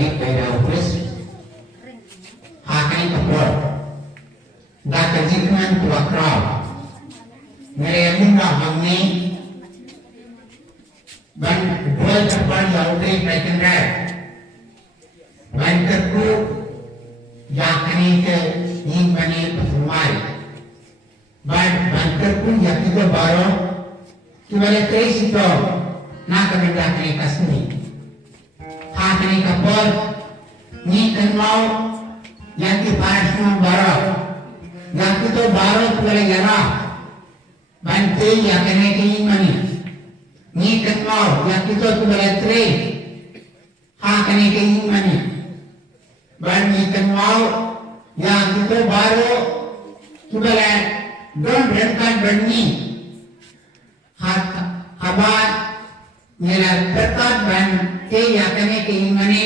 balik pada ofis akan kapor dah kejikan tua crowd mereka dah hamni ban dua cepat jauh dari pekerjaan ban terku yakni ke ini pertumai ban terku yakni ke baru kembali terus itu nak kerja kini kasih hakni kapor ni kenal yang di parasmu baru yang itu baru kembali jarah bantu yakni ke ini ni kenal yang itu kembali terus hakni ke ini ban ni kenal yang itu baru kembali don berkat berni habat nila berkat ban te yakni ke ini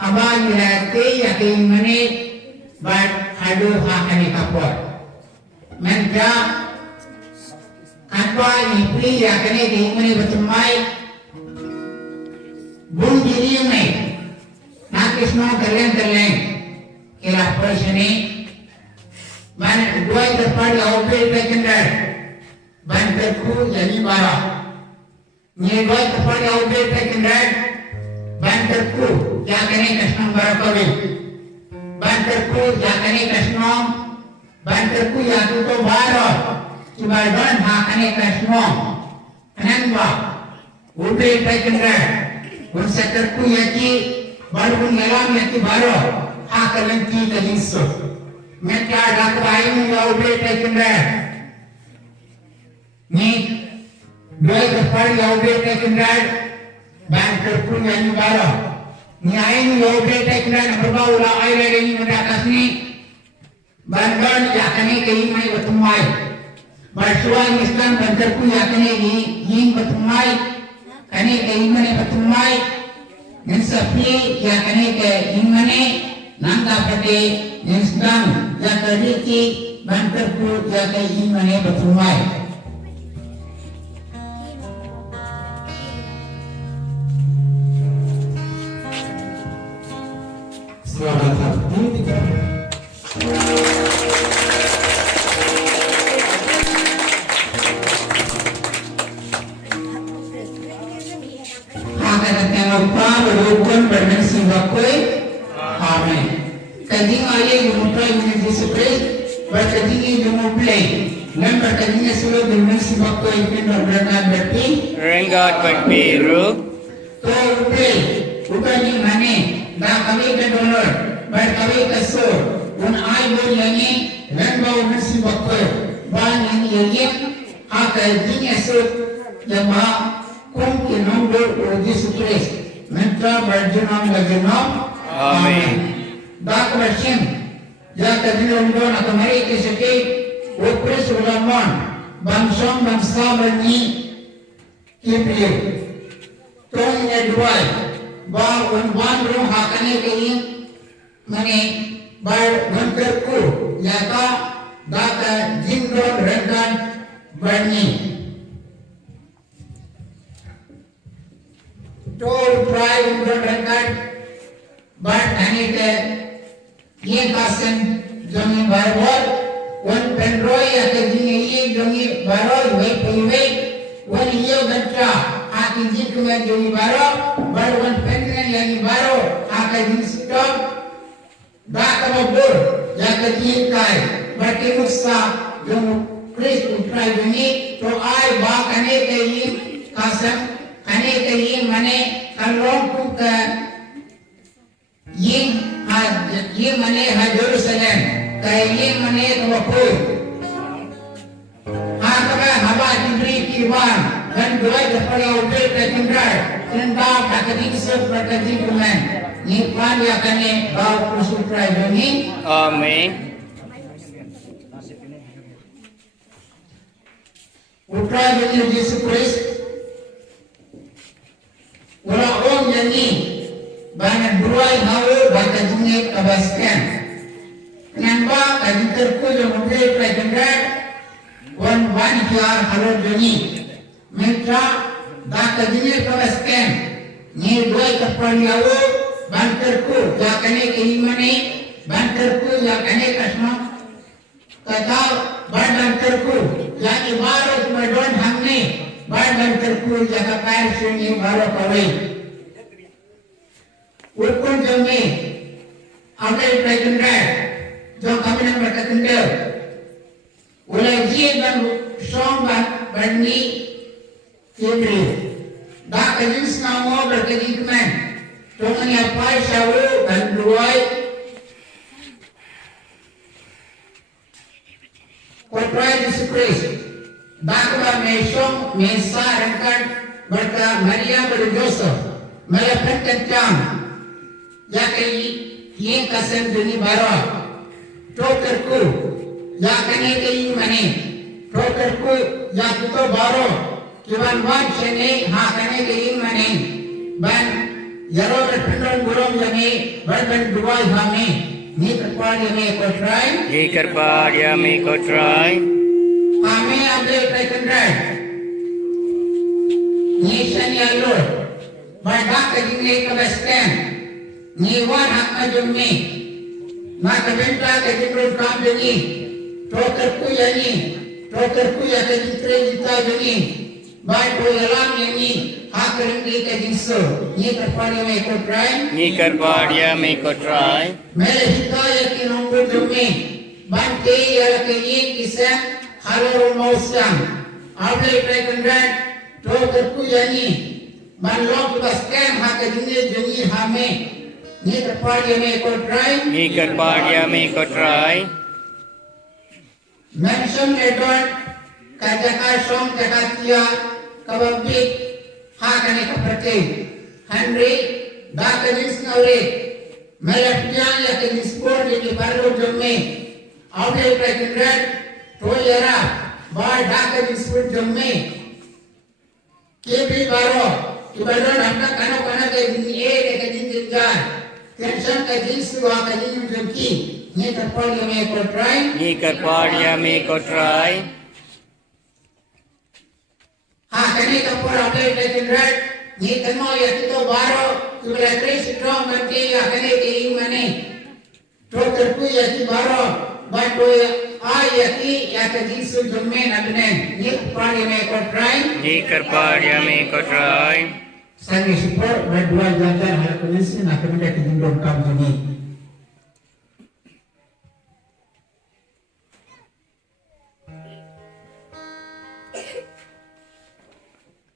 habat nila te yakni ini ban hadu hakni kapor menja katwa ni pri yakni ke ini bertemai bun diri ini nak kisno kalian kira persini ban dua terpad laupay pekendar ban terku jadi barah ni dua terpad laupay pekendar ban terku yakni kisno barah kawin ban terku yakni kisno ban terku yakni to barah cuma ban hakni kisno kenapa laupay pekendar un seterku yaki baru ngelam yaki barah hakalan ki kalinso mereka dak lain laupay pekendar ni dua terpad laupay pekendar ban terku yang barah ni ain laupay pekendar berbau la air ini mendakas ni ban yakni ke ini bertumai bersuai Islam ban terku yakni ini bertumai kani ke ini bertumai ninsapi yakni ke ini nanda pati Islam yang teriki ban terku yakni ini bertumai selamat hari berhubungan dengan simbakoi, amin. Kajing ayah jumpai dengan disipres, berkajing jumpai, dan berkajing selalu dengan simbakoi dengan berkat berpi. Renggat berpiru. To bukan ni mana, dah kami ke donor, berkami ke sur, un ay bol yang dan bau dengan simbakoi, ban yang kajing sur yang kum nombor disipres. Mentra berjenam berjenam, Amin. Dak bersin, jika tidak don atau mereka sekali, opres ulaman, bangsa berni kipiu, tongnya dua, bahawa rumah hakane kini, mana berbenterku, jika dak jindon rentan berni. Tol try untuk record, but ani ke ye kasen jami barwar, one penroy atau ye jami barwar, one ye benda hati jik dengan jami barwar, but one pengen yang barwar, hati jik stop, dah kabur, jaga jik kai, berarti musta jam Chris try ini, to ay bak ani ke ye kasen kane ke ye mane kalong puka ye mane ha Jerusalem ke ye mane tawakku ha kaba haba diberi kiban dan dua daripada hotel terkendar tenda takdir seperti kuman ni pan ya kane bau kusutrai ini Amin. Putra dari Yesus Kristus orang jadi banyak beruai hawa baca dunia kabaskan. Kenapa kaji terku yang membeli pelajaran wan kiar halu dunia mereka dah kajinya kabaskan ni dua terpani hawa banterku yakni keimane banterku yakni kasma tatau banterku yakni baru madon hamne banterku jaka kair sini baru kawai urkun jami agai prakendra jo kami nak berkendra ulai ji ban song bani kibri dah kajin sengawa berkajin keman Tuhan yang pai syawu dan duai Kotrai Yesus Kristus Bakwa mesong mesa rangkan berka Maria berjosef melapan kencang yakai yang kasan dunia barat tokerku yakane kei mane tokerku yakuto barat kiwan wan sene hakane kei mane ban Yaro berpendon burung jami berben dua jami ni kerpal jami kotrai Ni kerpa dia mi kotrai. kami ambil tekendrai ni senialur berdak kejini kebeskan ni wan hak majumi maka benda kejimrun kam jani tokerku ya kejintri jita jani baik yalam yani akhirnya kita jinsu ni terpari me kotrai Ni kerpa dia mi kotrai. mere hidayah ki nunggu jumi bante ya ke ye kisa halur mausam able prekendran to terku yani man lok baskem hak jinne juni hame ni terpari me kotrai Ni kerpa dia mi kotrai. mention edon kajaka song jakatia kababik hakane kaprate Henry dakanis naure melapjan ya ke sport di baru jomme aude prekendran to yara ba dakanis sport jomme kebi baro ibadan apna kana ke e ke jinjan tension ke jinsu wa ke jinjunki ni terpal me kotrai Ni kerpa dia mi kotrai. hakane kapur abai prekendran ni temo ya kito baro kubra tres strong mante ya kane ke imane to terku ya ki baro bato ya ki ya ke jinsu jomme nabne ni pari me kotrai Ni kerpa dia mi kotrai. sangi support berdua jalan hal polisi nak kena ke jindong kam ini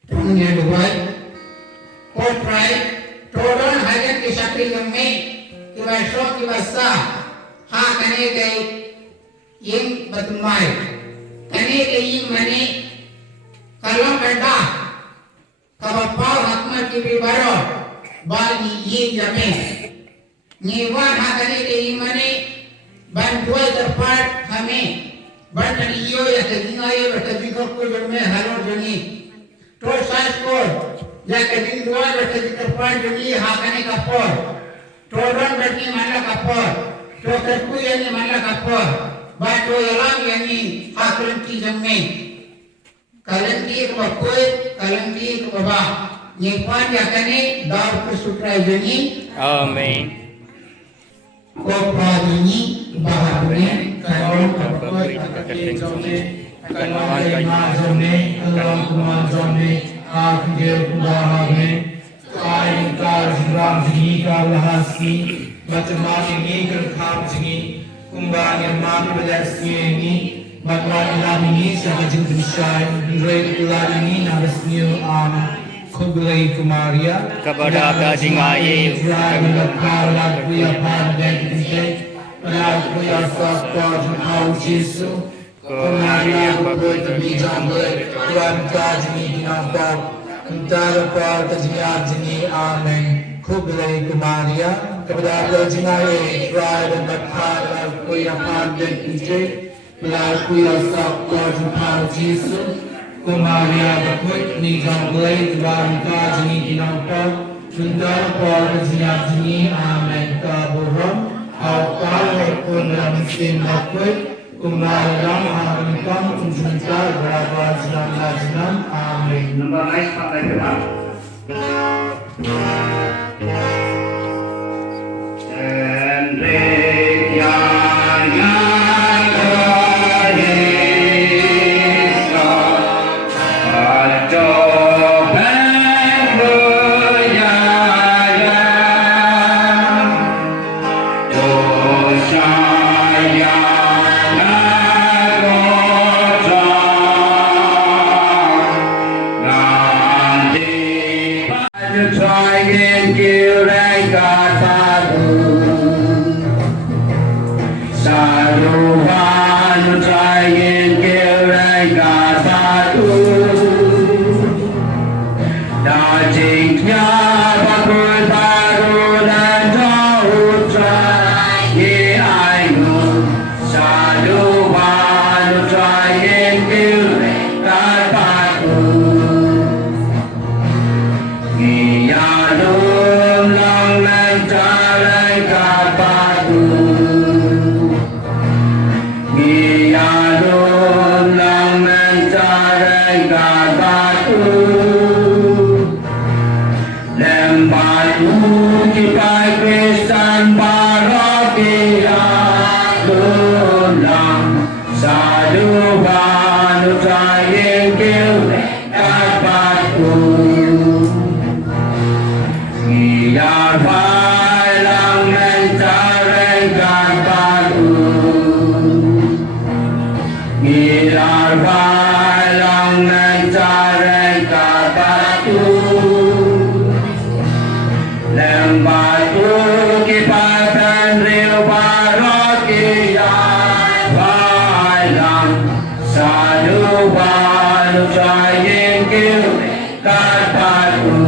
Tuhannya dua kotrai tolong hajat ke syakri jomme kiwa syok kiwa sah ha kane ke yang bertumai kane ke yang mani kalau benda kalau pau hakmat kibri baro bagi ye jame niwan hakane ke yang mani bantuai terpat kami bantuan iyo ya kejingai berkejingkor ku jomme halor joni to sas ko ya kejing dua berkejingkor joni hakane kapor Toran berarti mana kapor, to terku yang mana kapor, batu yalam yang ni hakrenti jamme, kalenti ke bakoi, kalenti ke bawah, nyepan yakane dar kesutrai jani, Amin. kopra jani bahagia, Kalau kapoi takati jomne, kalau ada jomne, kalau kuma jomne, akhir kumahane. Kain kar jram jingi kar lahasi matman ini kerkham jingi kumbang yang man belas ini matman ilam ini sama jing bersai rei ular ini narasnya kublai kumaria Kepada kajing aye. Kepada kala kuya pandai kita pada kuya sakar jauh Yesus kumaria bakoi terbijang Tuhan kajing ini nampak Antara para jemaat ini amin. Kublai kumaria kepada jemaat Israel dan berkata kuya pandai kita melalui sabda Tuhan Yesus kumaria berkut ni jamblai Tuhan kajini dinampak antara para jemaat ini amin. Kaburam awal pun dalam mesin berkut kumaria akan menjunta berapa jenam amin. Nomor naik sampai depan. Ngiyadun lang mencarai batu lembatu kipai Kristen parokia tulang sadu banu sayang kil batu ngiyar bai lang mencarai batu ngiyar bai lang mencarai batu lembatu kipatan riu parokia bailang sadu balu sayang kil batu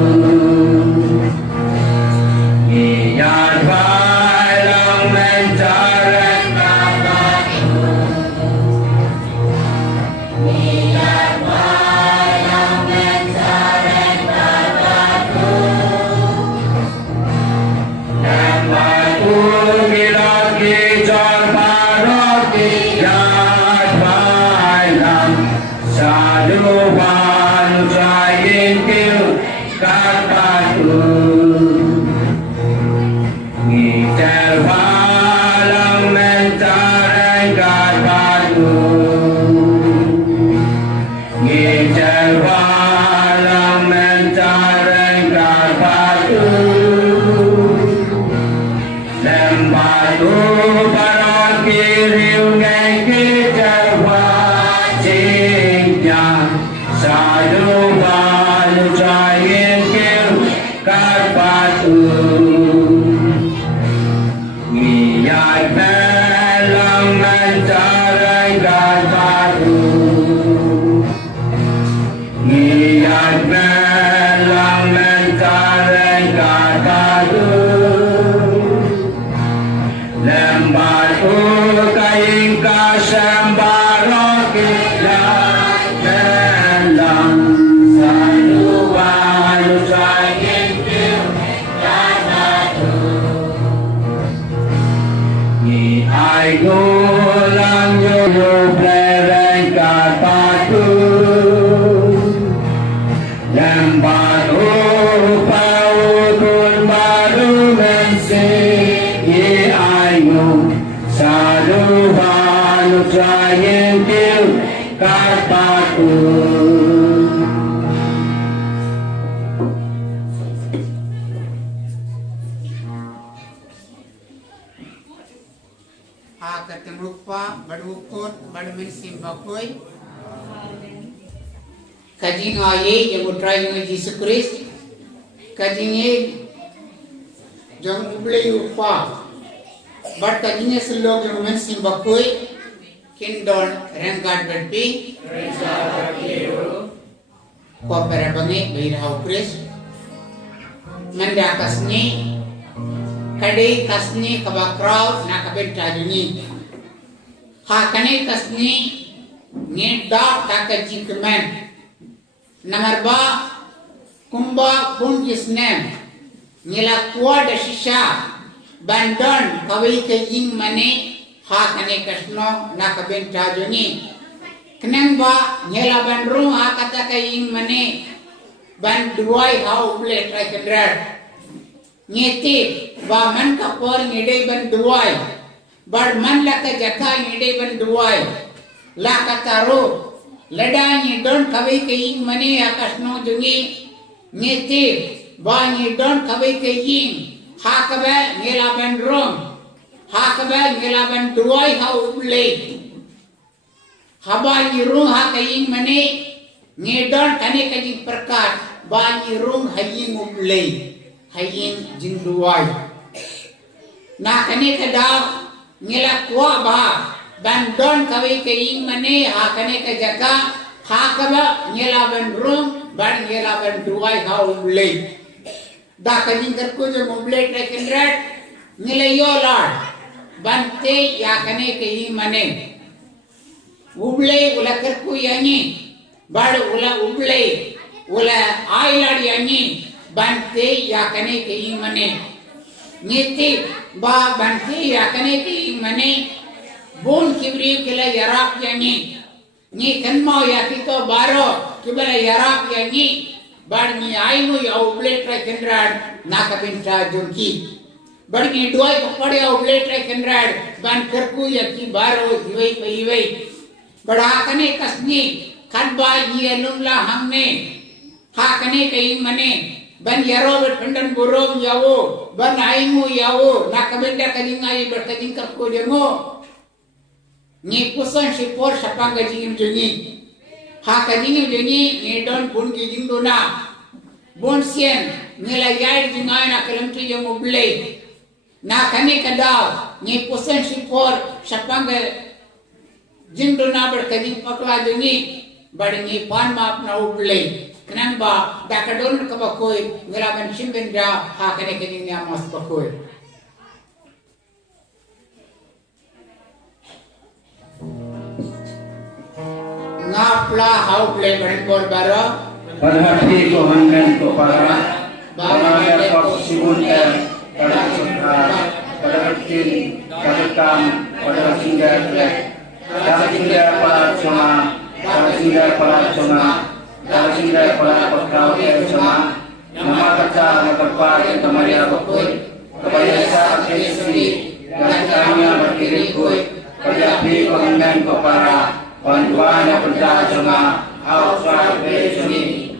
ngiyar bailang mencarai batu ngiyar bailang mencarai batu lembatu kilaki jor parokia bailang sadu balu sayang kil batu ngidel balang mencarai batu ngidel balang mencarai batu lembatu paroki riu ngai ngidel wajibnya sadu balu sayang kil batu ngiyai belang mencarai batu ngiyai belang mencarai batu lembatu kain kasembaro belang sadu balu sayang kil batu Ni ai gulang yo plereng batu lembatu pautun baru mense ye ayu sadu balu sayang kil batu Akatan rupa badukut badmensim bakoi kajing aye yang utrai dengan Yesus Kristus kajingnya jangan ublay rupa bad kajingnya selok yang mensim bakoi kindon renggat berpi ko perabangi beirau Kristus menda kasni kadai kasni kabakraw na kabenta juni ha kane kasni ngeda takajikmen nomor ba kumba bunjisnem ngila kuwa dashisha bandon kawai kajing mane ha kane kasno na kabenta juni kenang ba ngila bandru ha kata kajing mane banduai ha uble trakendrat ngeti ba man ka por ngedai ban duai bar man la ka jaka ngedai ban duai la ka taru lada ni don kawai kai mane akasno jungi ngeti ba ni don kawai kai ha ka ba ngela ban rom ha ka ba ngela ban duai ha uble ha ba ni ru ha kai mane ngedon kane kaji perkat ba ni ru hayin uble hayin jinduai na kane kada ngela kwa ba bandon kawai kaing mane ha kane ka jaka ha kaba ngela ban rum ban ngela ban duai ha umle da kajing karko je umle tekendrat ngela yolar bante ya kane kaing mane umle ula karko yani bad ula umle ula ailad yani bante ya kane kaing mane niti ba bante ya kane kaing mane Bun kibri kila yarap yangi. Ni kenmo ya kito baro kibala yarap yangi. Bar ni ainu ya ublet ra kenrad nakabinta junki. Bar ni duai kapade ya ublet ra kenrad ban kerku ya ki baro hiwai. Bada kane kasni kadba ye lumla hamne. Ha kane kai mane. Ban yaro berpendan burung yawo. Ban ainu yawo nakabinta kadingai berkading kerku jengo. Ni pusan sipor sapang gajingim jungi. Ha kajingim jungi ni don pun gijing dona. Bon sien ni la yai jingai na kelemtu yang uble. Na kani kadaw ni pusan sipor sapang gajing dona berkajing pakla jungi. Bad ni pan map na uble. Kenang ba dakadon kabakoi ngelaban simben ja ha kani kajing ni amas bakoi. Ngapla hau play berikor bara Perhati ko hanggan ko para Bamada ko sibunter Pada sutra Pada berkin Pada kam Pada singgah plek Pada singgah para cuma Pada singgah para cuma Pada singgah para pekau cuma Nama kata Nakarpar yang kemaria bakui Kebayasa akhiri Dan kami berkiri kui Perhati ko hanggan ko para Bantuan yang berjaya outside the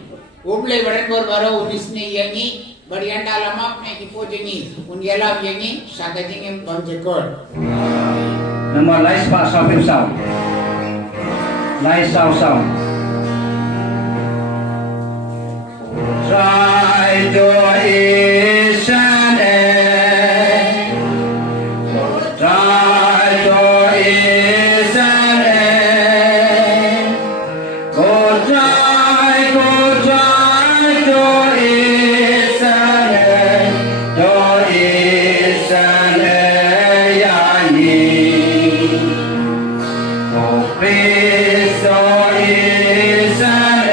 Uble berikor bara unisni yangi barianda lama apne ki pojengi unyalam yangi sagajing em banjekor. Nama lais pak safir saw. Lais saw. Try to isan Try to isan Go try to isan yani Oh Cristo isan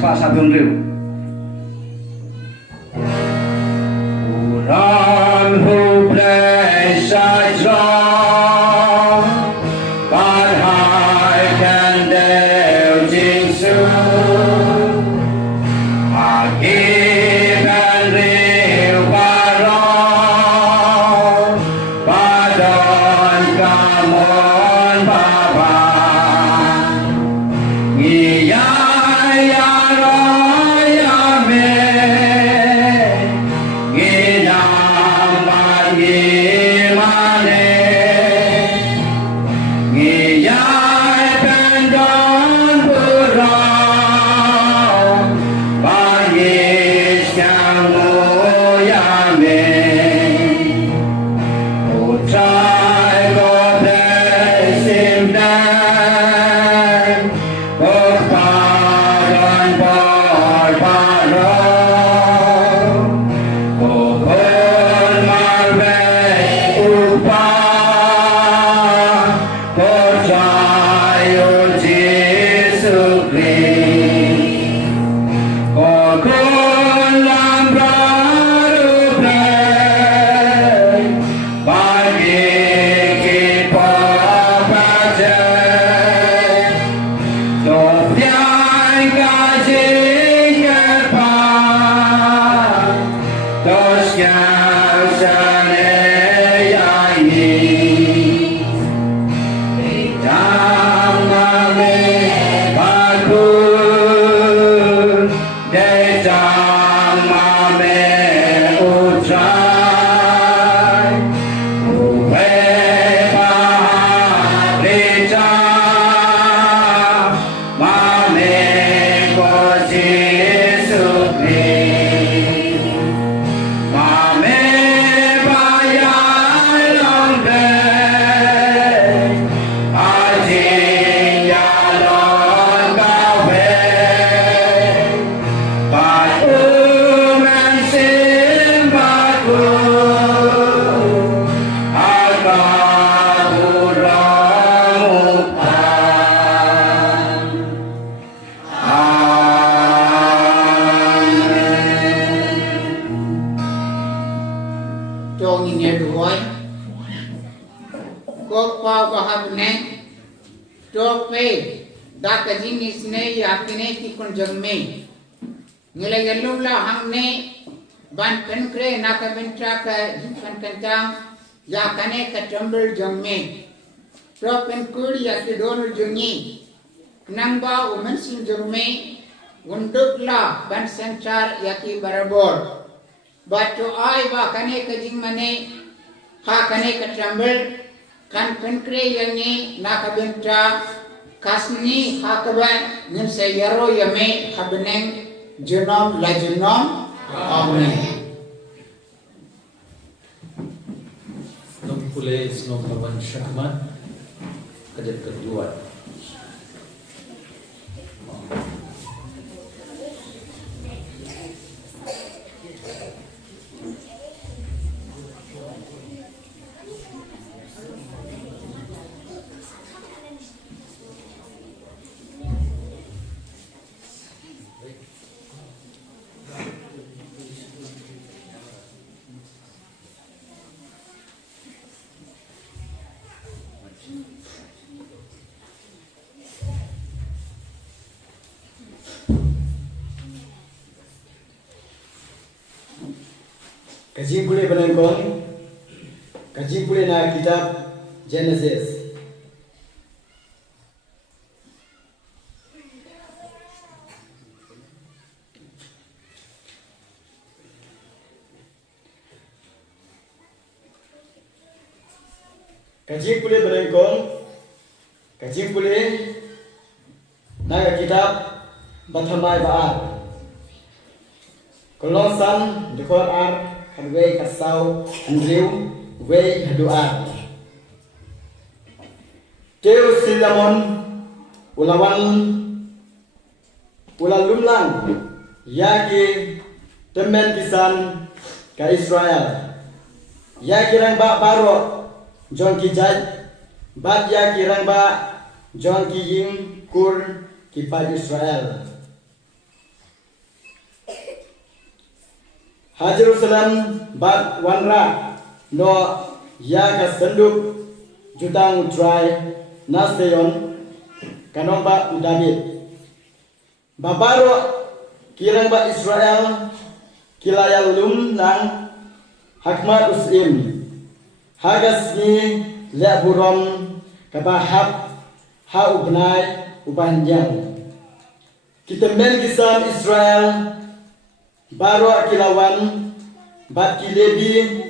Pak Sabung Riu. Orang who plays such wrong, but I can dare soon. I give and live wrong, but don't come on, Baba. Yeah. Trong ini dua, kau bahag ne, tope, dah kejenis ne ya kene tikun jengme, nilai gelumlah hang ne, ban penkre nak bentra ke jumpan kentang, ya kene ketembel jengme, top penkur ya kedonul jengi, nangba umensin jengme, unduklah ban sencar ya ki barabor. Batu ay ba kane kajing mane ha kane katambel kan penkre yangi nakabenta kasni ha kaba nim sayaro yame habneng jenom la jenom amen. Nom pule snom pawan syakman kajet kedua. Kaji boleh benangkong, kaji boleh na kitab Genesis. Kaji boleh benangkong, kaji boleh na kitab Bathamai Baal. Kolonsan dekor ar Hadway kasau Andrew way haduan. Teo silamon ulawan ulalumlang yaki temen kisan ka Israel. Yaki rang ba baro John ki jaj bat yaki rang ba John ki ying kur ki pa Israel. Ha Jerusalem bat wanra no ya ka senduk jutang try naseyon kanong ba David babaro kirang ba Israel kilayal lum lang hakmat usim hagas ni leburom kabahap ha ubnai ubanjang kita men kisan Israel baro kilawan bat kilebi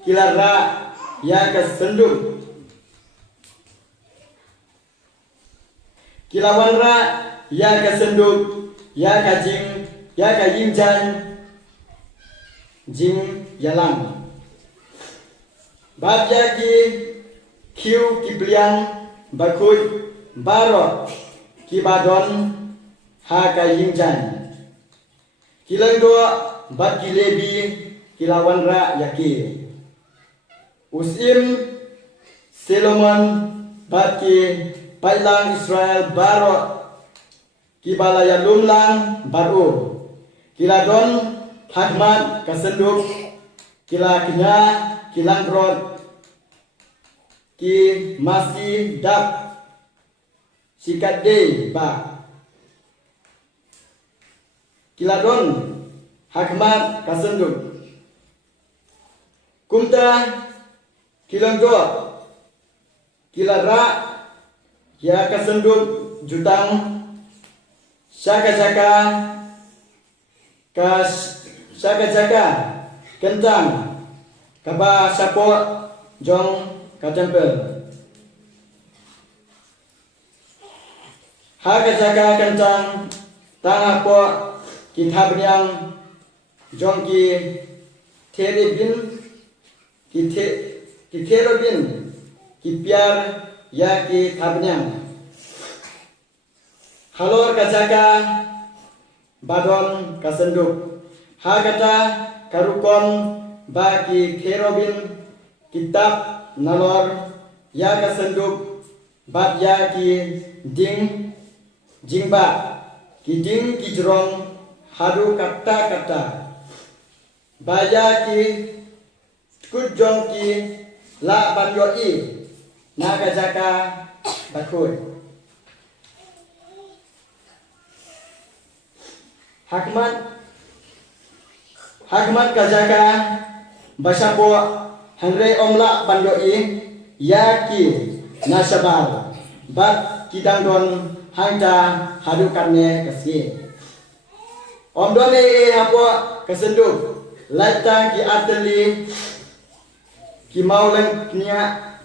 kilara ya kasenduk kilawan ra ya kasenduk ya kajing ya kayimjan jing yalang bat ya ki kiu kibliang bakut baro kibadon ha kayimjan kilang doa bat kilebi kilawan ra yaki usim Solomon bat ki pailang Israel baro kibalaya lumlang baru kiladon hakmat kasenduk kila kenya kilang rod ki masih dap sikat day ba kiladon hakmat kasenduk kumta kilang doa kilara ya kasenduk jutang syaka-syaka ka saka kencang kaba sapo jong ka temple ha ka saka kencang tang apo kitab yang jong ki teribin ki terobin ki piar ya ki tabnyang halor ka saka badon kasenduk hagata karukon bagi kerobin kitab nalor ya kasenduk bat ya ki ding jingba ki ding ki jrong hadu kata baya ki kujong ki la banyo i naga jaka bakui Hakmat kajaka basapo hangre omla bandoi yaki nasabar bat kidangdon hangta hadukanne kasi omdone hapo kesenduk latang ki ateli ki maulang nia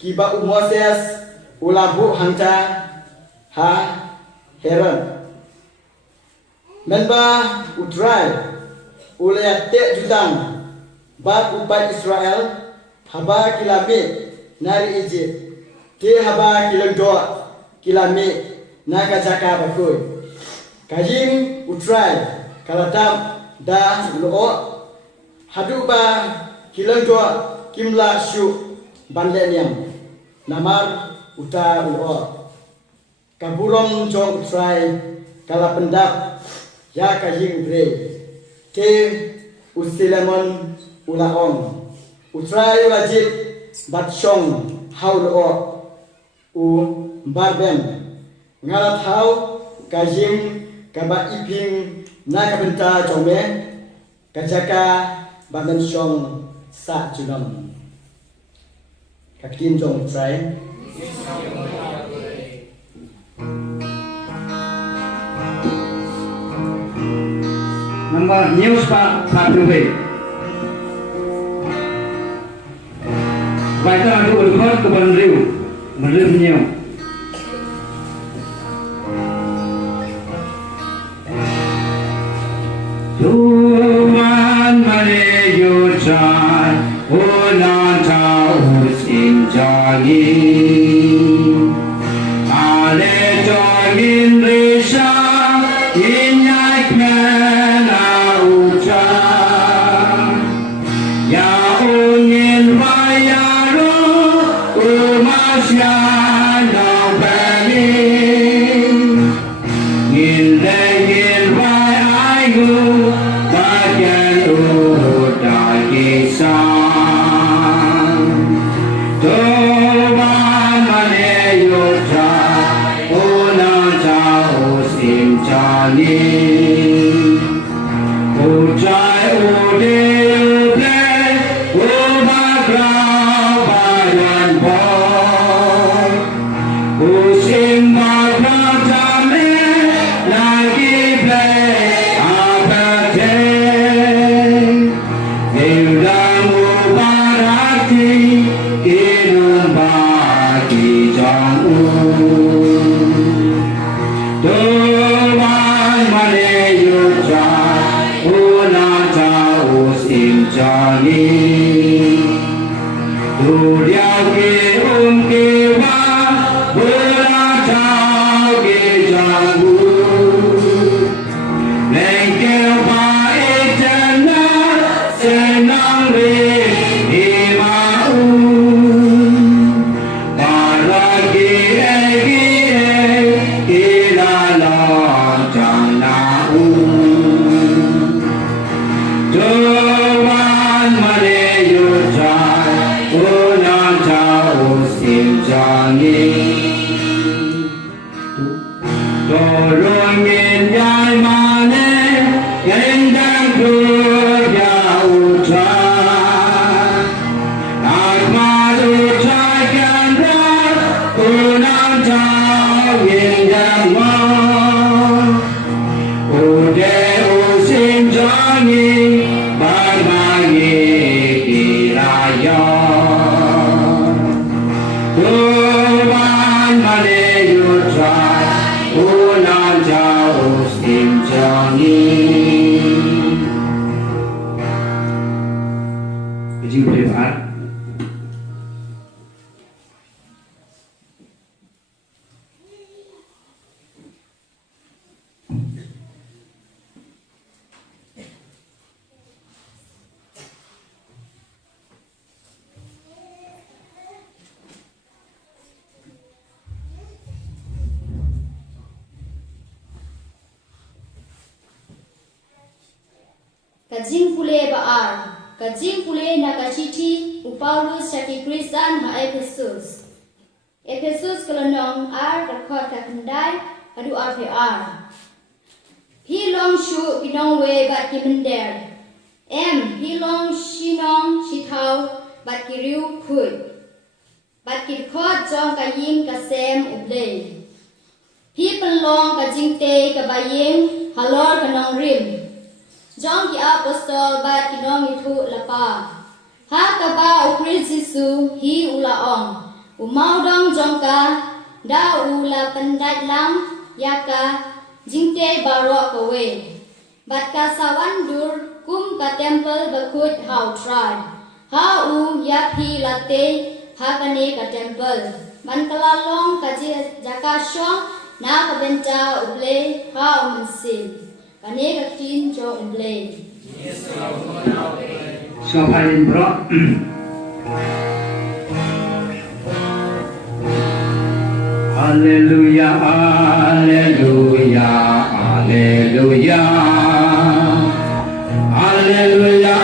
ki ba umoses ulabu hangta ha heran Menba utrai oleh tek jutang bab upat Israel haba kilami nari Egypt te haba kilendo kilami naga jaka bakoi kajing utrai kalatam da lo hadu ba kilendo kimla syu bandeniam namar uta lo kaburom jong utrai kala pendap ya kajing bre te usilemon ulaong utrai wajib batshong haulo u barbem ngarat hau kajing kaba iping na kabenta jome kajaka bamen shong sa junom kakin jong utrai Nama news Pak Dube. Baiklah aku berkhot ke Bandriu, menerima. Tuhan menunjukkan ulang tahun sinjani. Ale jangin risa inyak Sim berbagi kiranya Tuhan menunjukkan ulang jauh simjangi Izin boleh Pak Kajing pule baar, kajing pule nakachiti Paulus syaki Kristan ha Ephesus. Ephesus kelonong ar kakot kakendai adu arpe ar. Hi long shu pinong we bat kimender. Hi long shinong shithau bat kiriu kut. Bat kirkot jong kaying kasem uble. Hi penlong kajing te kabaying halor kanong rim. Jong ki apostol bat kinong itu lapa. Ha kaba ukris Yesu hi ulaong. Umau dong jongka da ula pendat lang yaka jingte barok kawe. Bat ka sawan dur kum ka temple bakut hau tried. Ha u yak hi late ha kane ka temple. Man kalalong ka jaka syong na ka benta uble ha umensin. Kane ka tin jo uble. Soalin bro Haleluya, haleluya, haleluya Haleluya,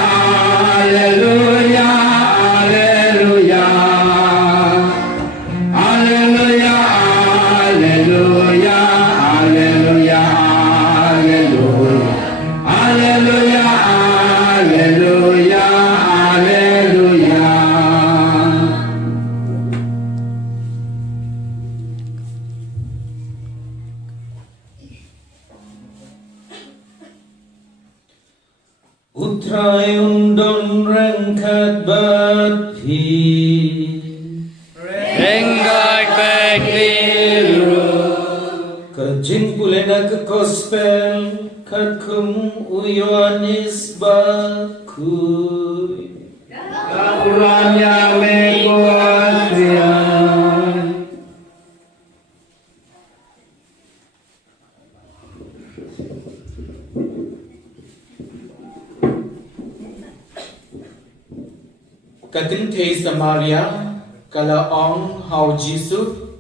haleluya, haleluya Haleluya, haleluya, haleluya, haleluya Haleluya, haleluya, haleluya Utrai undon rengkat bati Renggat berkiru Kajing pulena ke gospel Kat kum uyonis bakui Kapurannya mekuasian Kating te Samaria Kala ong hau Jisu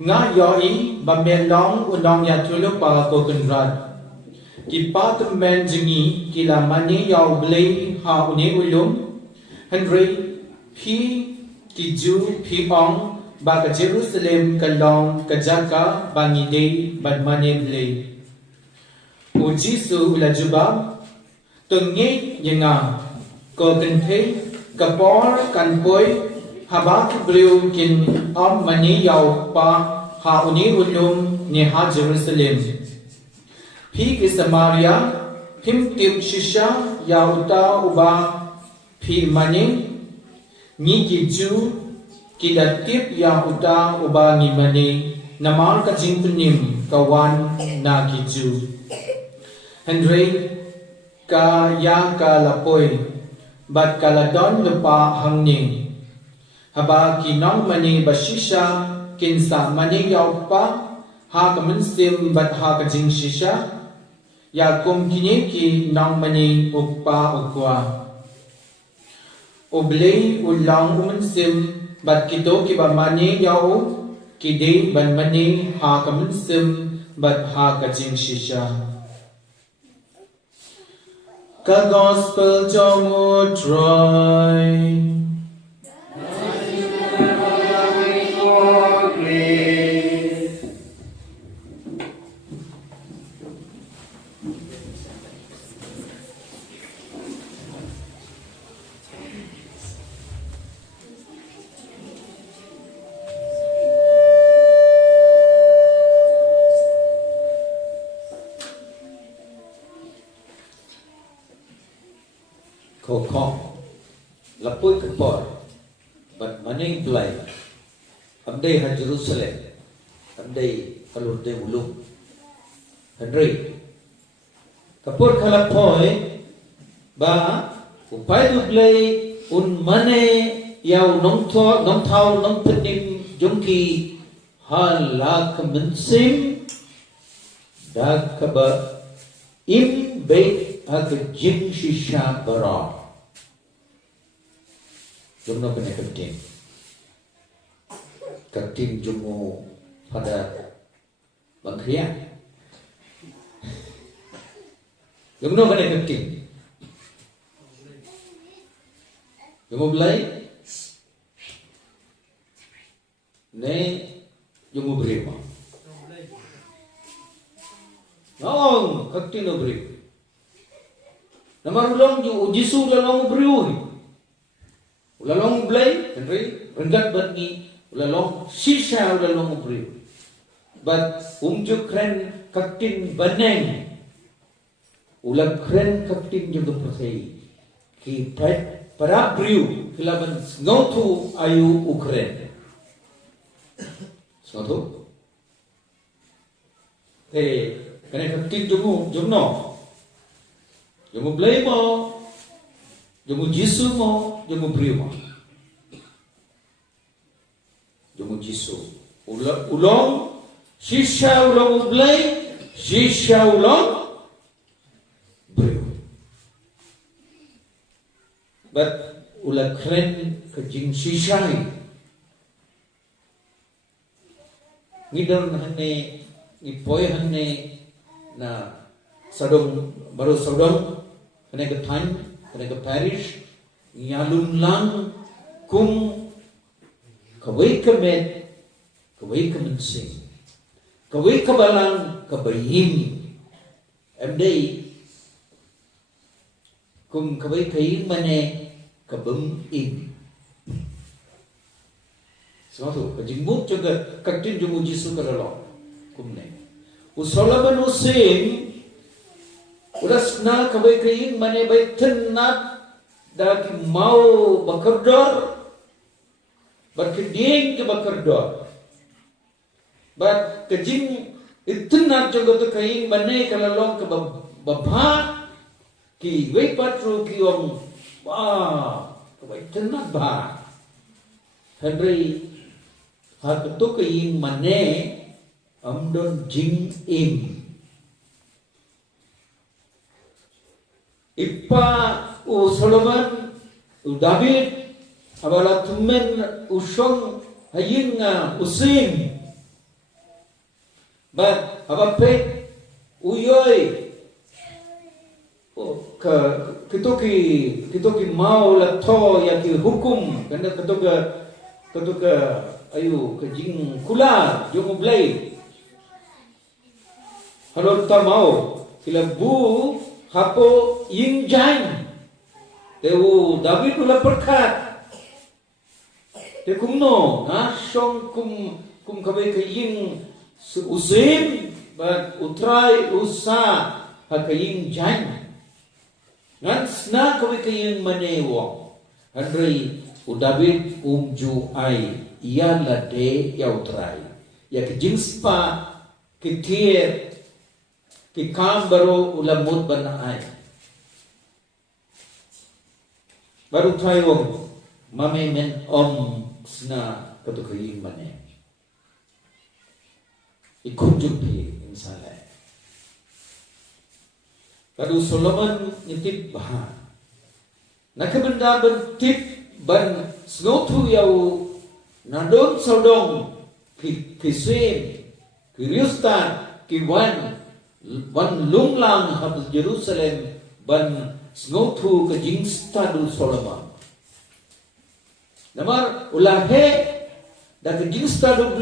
Nga yoi bamen long unong ya tuluk pa kokenrat Ki patemen jengi kila mani yau blei ha uni ulum Henry pi kiju pi ong ba ka Jerusalem kalong kajaka bangi day badmane blei O Jisu ula jubab Tengit yenga ko kente kapor kanpoy habak beliau kin am mani yau pa ha uni ulum ni ha Jerusalem Pi ke Samaria him tip shisha ya uta uba pi mani ni ki ju ki datip ya uta uba ni mani namar ka jingtunim kawan na ki ju Henry ka ya ka lapoy Bat kaladon lupa hangning Haba kinong mani bashisha Kinsa mani yaw pa Ha kamansim bat ha kajing shisha Ya kum kiniki nong mani ukpa ukwa Ublay ulang umansim Bat kito kiba mani yaw Kide ban mani ha kamansim Bat ha kajing shisha Ka gospel trong utrai kokong lapoi kepor but maning play amdei ha Jerusalem amdei kalur de ulung Henry kapur kalapoi ba upai du play un mane yau nong thau nong penim jongki hala kemensim dak kaba im bait ak jing shisha bara jumno kene kating jumu pada bangkria jumno kene kating jumu belai ne jumu berima Long kakti no beri. Nama ulang ju Jisu ulang beri. Ulang belai, Henry rengat bagi ulang sisa ulang beri. But umju kren kaktin baneng. Ulang kren kaktin juga percaya. Ki para beri kilaban ngotu ayu Ukraine. Ngotu. Kena kaktin jumno belai mo jumu Jisu mo jumu beri mo jumu Jisu ulong shisha ulong belai shisha ulong beri but ulah keren kejing shisha ngidon hane ngipoi hane na sadong baru sadong kena ke time kena ke parish nyalun lang kum kawai kemet kawai kemensing kawai kebalang kebayim emdei kum kawai kain mane kebem im sematu kejimbut juga kaktin jumu Jisu keralo kumne Usolaban usim uras na kawai kain mane bai tenat daki mau bakardor berkeding ke bakardor bat kejingitenat juga tu kain mane kalalong ke babha ki wei patru ki ong wah kawai tenat ba Henry ha tu kain mane amdon jing im ipa u Solomon u David abala tumen usong hayinga usim but abapet uyoy kitoki mau la to ya ki hukum kena ketoka ayu kejing kula jomu blai Halor ta mau kila bu hapo ying jain teu David ula perkat te kumno na song kum kabe ke ying usim but utrai usa ha ke ying jain ngan sna kabe ke ying manewo Andrei u David umju ai ia la de ya utrai ya ke jing spa ke tier ki kam baru ulamut banai baru tayong mame men om sna katukayin mane ikunjuk pi insala baru Solomon nitip bah nakabenda bentip ban snotu yau nadon sodong ki sem ki riustan ki wan lung lang habis Jerusalem ban snotu ke jing stadul Solomon namar ulahe da ke jing stadul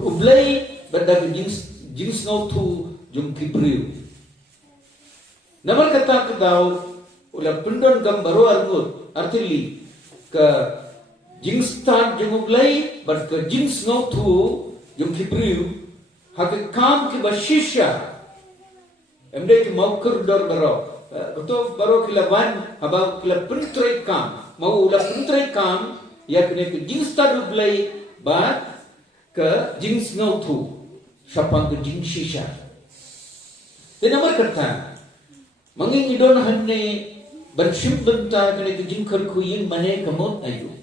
ublay ban da ke jing snotu jum kibriu namar kata kedau ulah pendon gambaro argut artili ke jing stad jum ublay ban ke jing snotu jum kibriu hak kam ke bashisha Emde ki mau kerdor baro Betul baru kilawan abang kila pentrai kam mau ulah pentrai kam ya kena ke jing stadu blai bat ke jing ngau tu sapang ke jing shisha. Dan nama kata manging idon hanne bersyuk benta kena ke jing kerkuyin mane kemot ayu.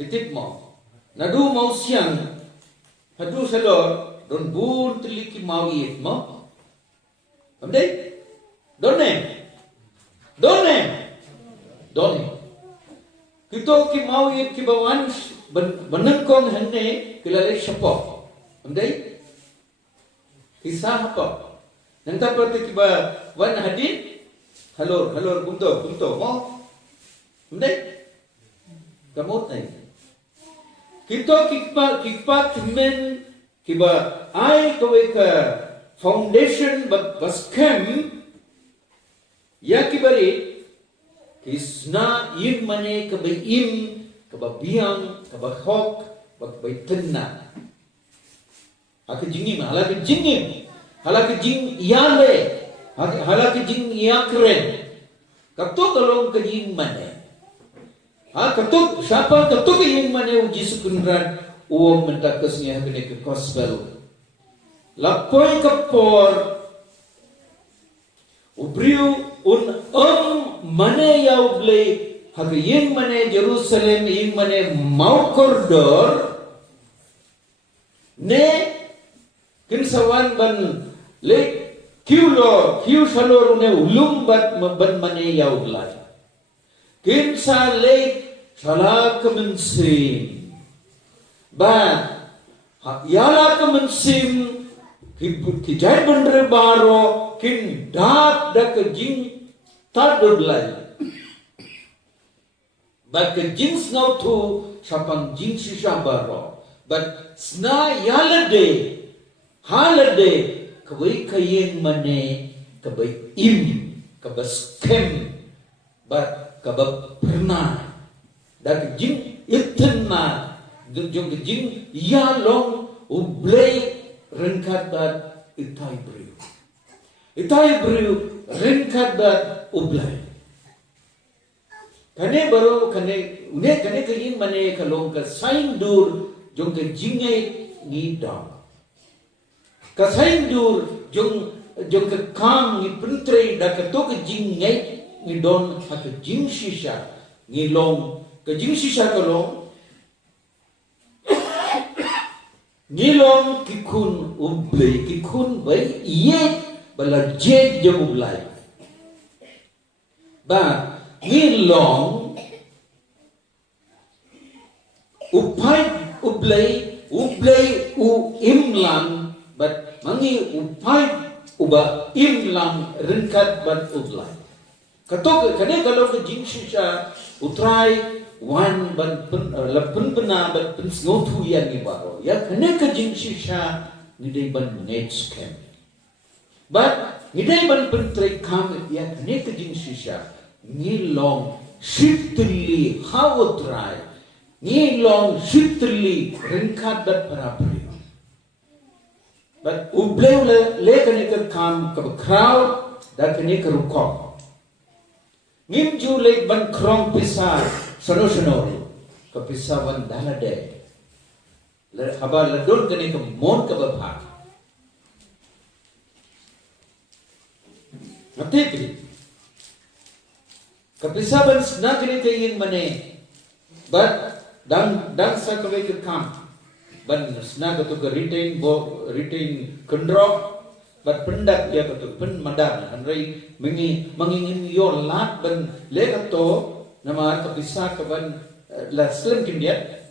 Petit mau nadu mau siang hadu salor don bun teliki mau it mau. Amdai Done. Kita ki mau ye ki bawan benengkong henne kilale syapo. Andai? Kisah apa? Nang tapati ki ba wan hadin? Halor bunto mo. Andai? Kamot nai. Kita kipat men ki ba ai kowe ka foundation bas kem ya kibari kisna im mane ke im ke biang ke hok ke tenna ak jingim hala ke jing yale hala ke jing yakren kato kalong ke jing mane kato siapa kato ke jing mane uji sukunran uom mentakasnya kene ke gospel lapoi kapor ubriu mane yau blei hage yeng mane Jerusalem yeng mane mau koridor ne kinsawan ban le kiu salor ne ulum bat ban mane yau blai kinsa le sala kemensim ba yala kemensim ki jai bandre baro kin dat dak jing tadud lai but ke jing ngau tu sapang jing sisa baro but sna yalade halade kawai kayeng mane kabai im kabas kem but kabab pernah dak jing itna jong jing yalong ublei rengkat bat itai briu rengkat bat ublai kane baru kane kayin mane kalong ka sain dur jong ke jingai ni dam ka sain dur jong ke kam ni pentrei da ka to ke jingai ni don ha ke jing shisha ni long ke jing shisha kalong Nilong kikun ublay kikun bay iye bala jed jang ublay ba nilong upay ublay u imlang bat mangi upay uba imlang ringkat bat ublay katok kane kalau ke jing shisha utrai wan ban lapun bena ban ngotu yang ni baro ya kene ke jing shisha ni dei ban net scam but ni dei ban pentrei kam ya kene ke jing shisha ni long shiftly how try ni long shiftly ringkat dat parapri but ubleu le kene ke kam ke crowd da kene ke rukok ngim ju le ban krong pisar Sono kepisawan dalade habar ladon kene ke mon ke bapa ngerti kepisawan sna kene ke yin mane but dan sa ke kam ban sna ke to ke retain kendrok but pendak dia ke to pen madan anrai mengingin yo lat ban le ke to nama kepisah keban la slim kindiat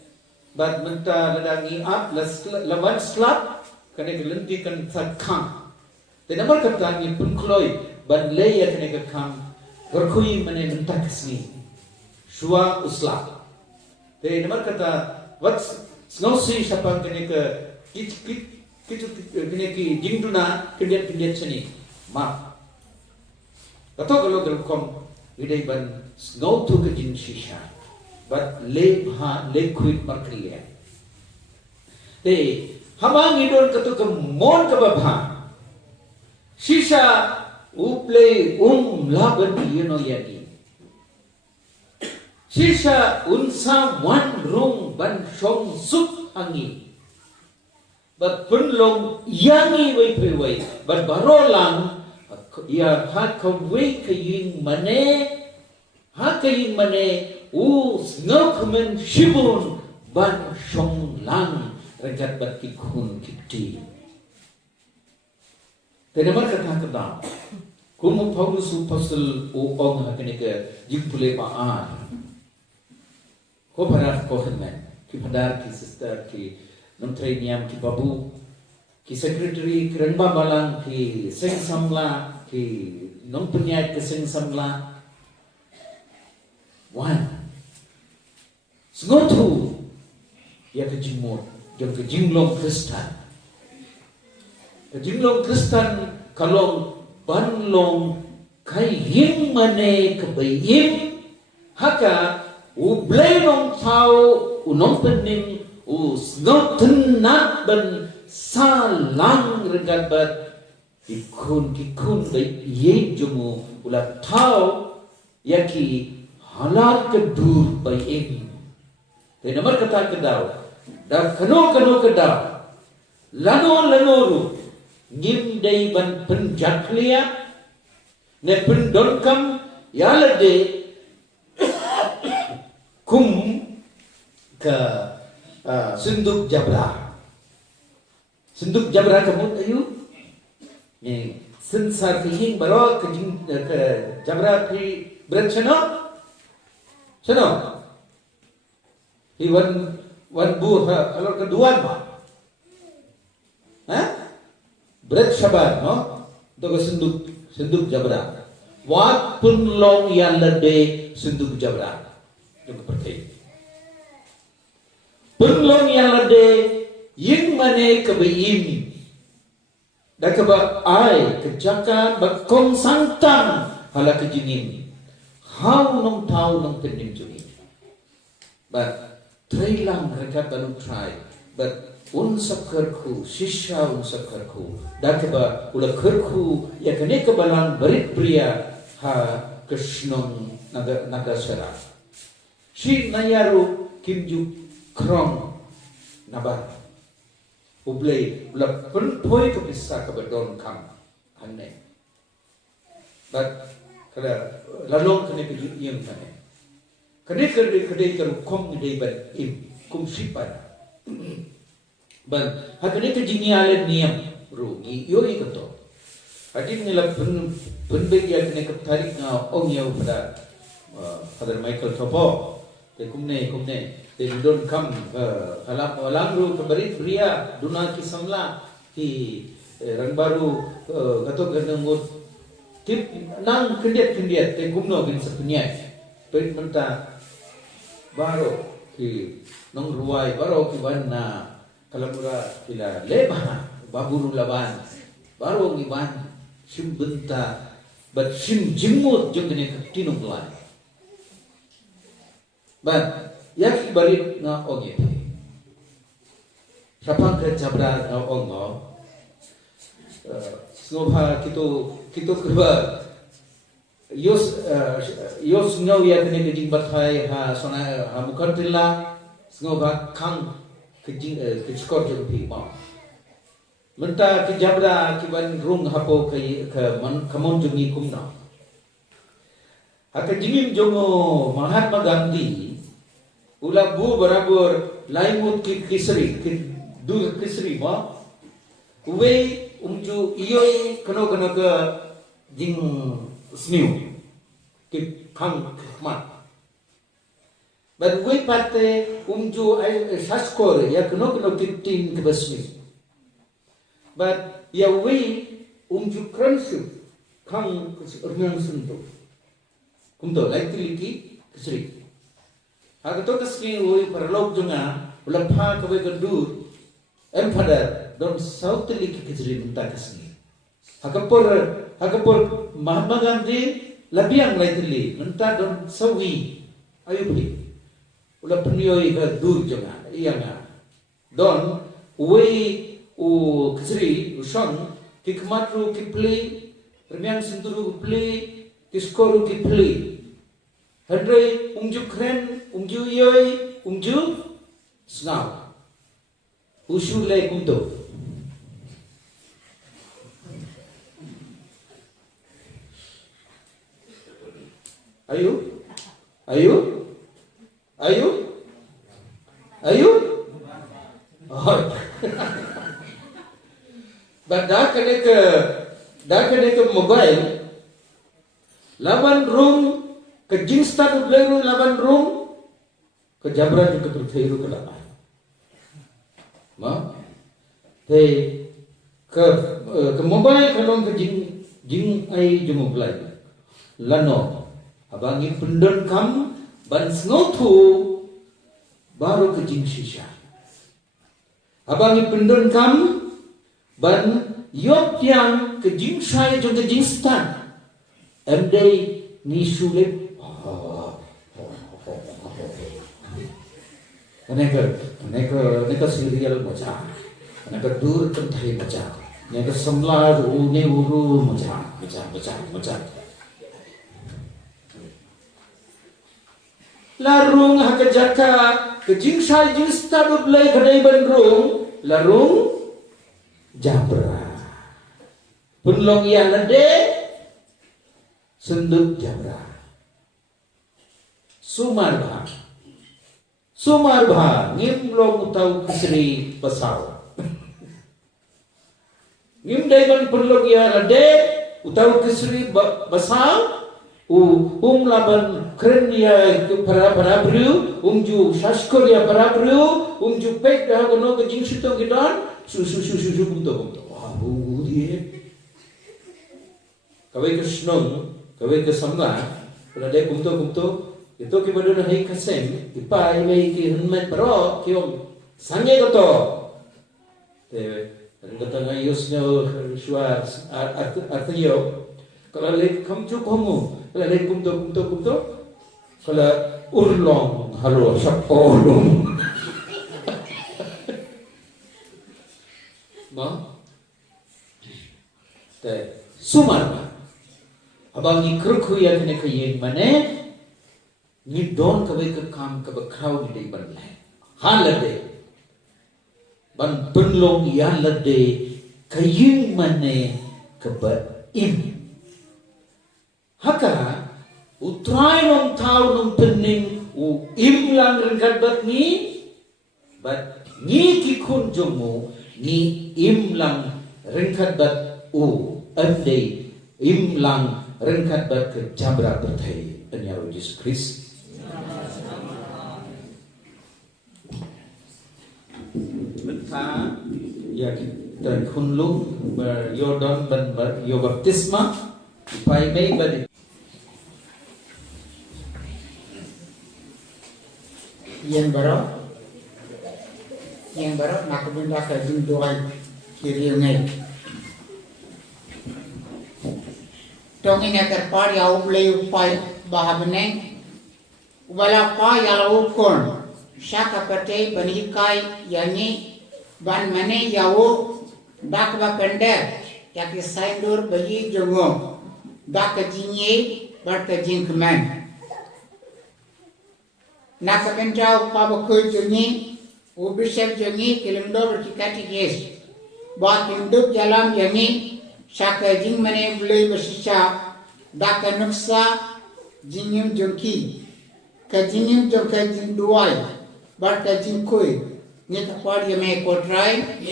bat menta ladangi up lawan slap kene gelenti kan sakam te namar kata ni pun kloi ban leya kene ke kam gerkui mane menta kesni shua usla te namar kata wat snosi sapang kene ke kitu kene ki jingduna kindiat seni ma kato kalau gerkom idai ban ngau tu ke jin shisha but le quit markliya te hamang idon katu ke mon ke babha shisha play laban yeno yagi. Sisa unsa wan rung ban shong suk hangi. But punlong yangi wei, but barolang ya hat kawai kaying mane ngokmen shibun ban shong lang regat bat kikun kiti. Tenamar kata kumu Paulus pasal ong hakenika jingpule paan. Ko parat ko henman ki padar ki sister ki nomtre niam ki babu ki secretary ki rangba balang ki seng samla ki non penyat ki seng samla wan Sengotu ya ke jimut yang ke jinglong Kristen ke jinglong Kristen kalau banlong kai ying mane ke bayim haka ublay nong tao unong pening sngoten nak ben salang regabat kikun bay ye jumu ulat tao yaki halal kedur bayim. Jadi nomor kata kedau, dah kano kedau, lano ngim day ban penjaklia, ne pendonkam yalade kum ke senduk jabra kamu ayu, ni sensar kihing baru ke jabra pi berat Sano? He wan bu alor keduan ba? Berat sabar no? Doga senduk jabra. Wat pun long yang lede senduk jabra. Doga percaya. Pun long yang lede ying mane kebayim. Dah keba ai kejakan bakong sangtang hala kejinim. How nong tau nong penim juni. But trailang mereka baru try. But unsap kerku, sisha unsap kerku. Dah keba ula kerku ya kene kebalang berit pria ha kesnong nagasara. Si nayaru kimju krong nabar. Ublay ula penpoi kepisah kebedon kam aneh. But kada lalong kene kejuyang kene. Kene keru kom ngedai ban im kum sipan. Ban hakene kejinialet niam rugi yoi kato. Hadin ngila penbeg ya kene ketarik nga ong yau pada Father Michael Topo. Te kumne te don kam halap langru keberit pria duna kisamla ki rang baru gato ganengut tip nang kendiat te gumno gin sepunyai perit menta baro ki nong ruai baro ki banna kalamura kila lebah baburu laban baro ngi ban sim benta bat sim jimut jong kene tinung lan ban yak barit na oge sapang ke jabra na ongo Snobha kito kerba yos ngau ya kene kejing bathai ha sona ha mukantilla snobha kang kejing kechkor jeng pi ma menta ki jabra ki ban rung hapo ke kamon jungi kumna ha kejingim jongo Mahatma Gandhi ula bu barabar laimut ki kisri ki dur kisri ma uwe umju iyoi kano ke jing sniu ki kang mat but we parte umju ai saskor ya kano ki tin ke basmi but ya we umju kransu kang urnyang sunto kumto laki kesri ha to kesri we parlok junga ulapha ke we gandur empada don sautli ki kejri minta kasni hakapur Mahatma Gandhi labiang laitli minta don sawi ayu beli ula pnioi ga dur jonga iyanga don we u kejri uson ki kmatru ki pli Remiang senturu play, kiskoru ki play. Hadre ungju kren, ungju yoy, ungju snaw. Usule kunto. Ayo? Oh. But dah kena ke mobile, laban room ke jinstan ubleru laban room ke jabran ke tertheiru ke laban. Ma, ke mobile kalong ke jing ai jung mobile. Lano, abangi pendon kam ban snotu baru ke jing shisha. Abangi pendon kam ban yop yang ke jing sai jung ke jing stan. Emday ni sulit. Neka serial macam, neka dur kentai macam, neka semla uru macam. Larung hakajaka kejing sai jing stadu blai kadai bandrung larung jabra punlong yang lede senduk jabra sumarba ngimlong utau kesri pasau ngim dai ban punlong yang lede utau kesri pasau laban krenia para bru ju shaskor ya para bru ju pek dah kono ke jing sito gidan su bunto wah dia kawai ke snong kawai ke samna kalau dia kumto itu ke baduna hai kasem ipai mai ki hunmet pro kiom sange goto te kata ngayusnya suar artiyo kalau lek kamcu komu kalau lek kumto kalau urlong halo sapolong ma te sumar abang ni krukhu ya kene kayeng mane ni don kabe ke kam kabe crowd ni ban le halade ban penlong ya lade kayeng mane kabe im haka utrai nong tau nong pening im lang rengkat bat ni bat ni kikun jomu ni im lang rengkat bat ande im lang rengkat bat ke jabra berthai anyaro Yesus Kristus betha ya kita kunlung ber Yordan ban ber yo baptisma pai mai badi yang baru nak benda ke doai kiri ngai tongi ne terpar ya ublei upai bahabne ubala pa ya ukon shaka pate banikai yani ban mane yawo dakba pender yaki saindur bayi jongo dak jinye barta jinkman Nakamenta Pabako Juni, Ubishep Juni, Kilimdo Tikati Yes, Bak Induk Jalam Yami, Shaka Jingmane Blay Bashisha, Daka Nuksa, Jinim Junki, Kajinim Junka Jinduai, Barka Jinkui, Nikapar Yame Kotrai,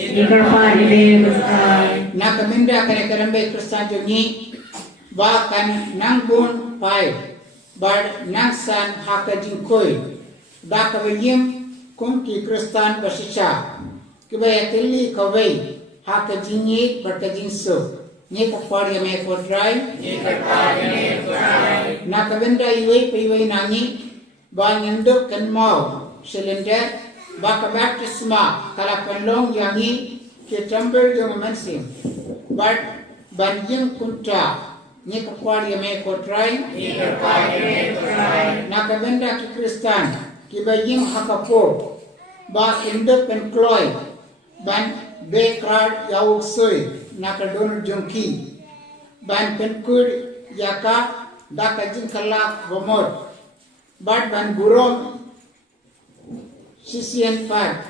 Nakaminda Kanakarambe Kristan Juni, Bakan Nangbun Pai, Bar Nangsan Haka Jinkui, Daka William Kumki Kristan Bashisha, Kibayatili Kawai, Haka Jinyi, Barka Jinsu, Nikapar Yame Kotrai, Nakabinda Iwe Piwe Nani, Baninduk and Mau, Cylinder, Baka Baptisma, Kalapanlong Yangi, Kitamber Yomamansim, but Banjim Kunta. Nikapar Yame Kotrai, Nakabenda ki Kristan, Kibayim Hakapo, Ba Induk and Kloy, Ban Bekrar Yauk Sui, Nakadon Junki, ban penkur yaka dakajin kalak bomor bat ban burom sisian par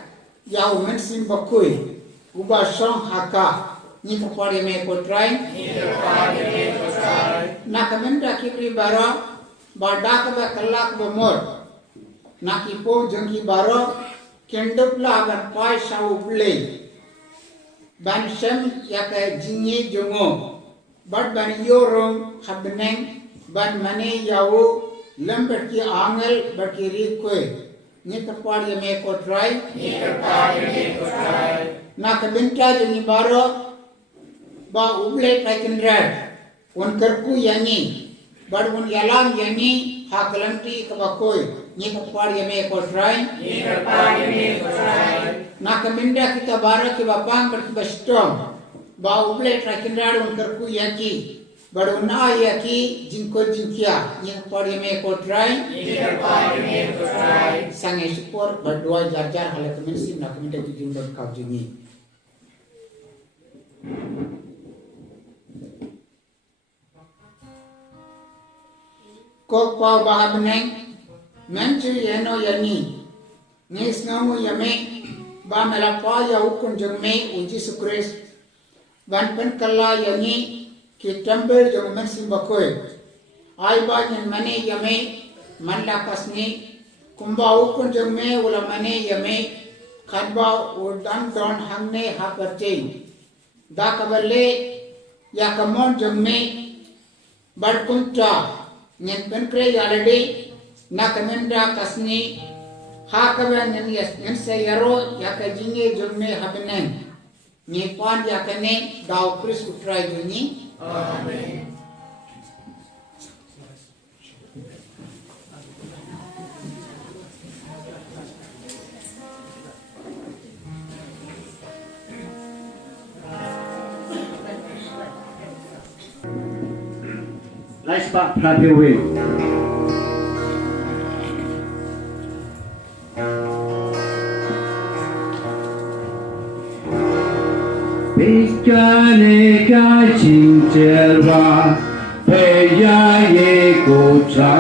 yau mensim bakui uba song haka ni kapari me kotrai nakamenda kipri bara badak ba kalak bomor nakipo jengki baro kendopla ban pai sau play ban sem yaka jingi jongo bat ban yorong habneng ban mane yawo lember ki angel bakiri koe ni kapari me kotrai nakabenta jengi baro ba uble paikendra un kerku yani bad un yalam yani hakalanti kabakoi ni kapari me kotrai nakaminda kita bara ki bapang berstom ba uble paikendra un kerku yaki bad un ayaki jinko jinkia ni kapari me kotrai sange support berdua jar-jar halat mensim nakaminda jujur kau jingi kok pau bahab neng mencu yeno yani nis ngamu yame ba mela pa ya ukun jengme uji sukres ban pen kala yani ki tamber jong men simbakoy ai ba nyen mane yame man la kasni kumba ukun jengme wala mane yame khadba udan don hangne ha perche da kaballe ya kamon jengme bar kunta nyen penkre yalade nakamenda kasni hakaban nyen sayaro yakajinge jurme habenen ni pan yakane daw kris utrai juni amen. Let's start clapping away. Bikane ka chintelwa peya ye kocha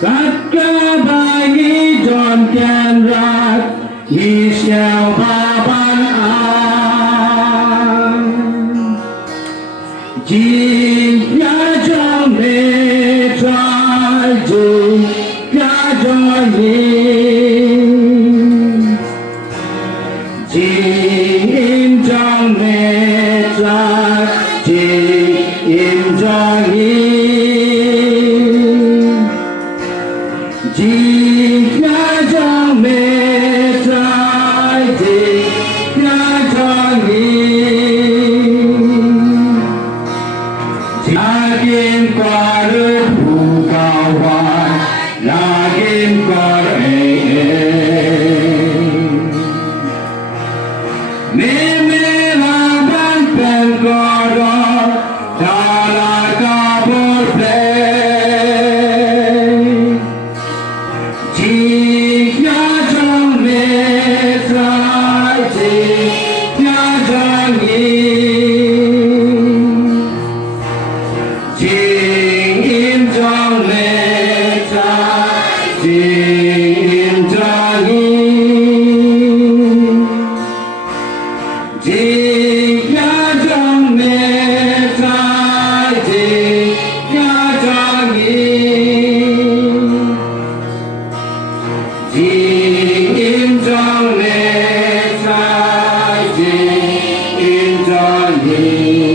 katka bagi John Kenrat Michelle Baban Jin ya jong me trai jin ya jong yin jin jong me trai jin jong yin jin ya jong me trai jin ya jong yin Lagim kare pukawan, lagim kare Meme laban pengkodor, dala kabur play Jika jong metrai, jika jong Jing in jong le tai, jing in jong yin, jing ya jong le tai, jing ya jong yin, jing in jong le tai, jing in jong yin.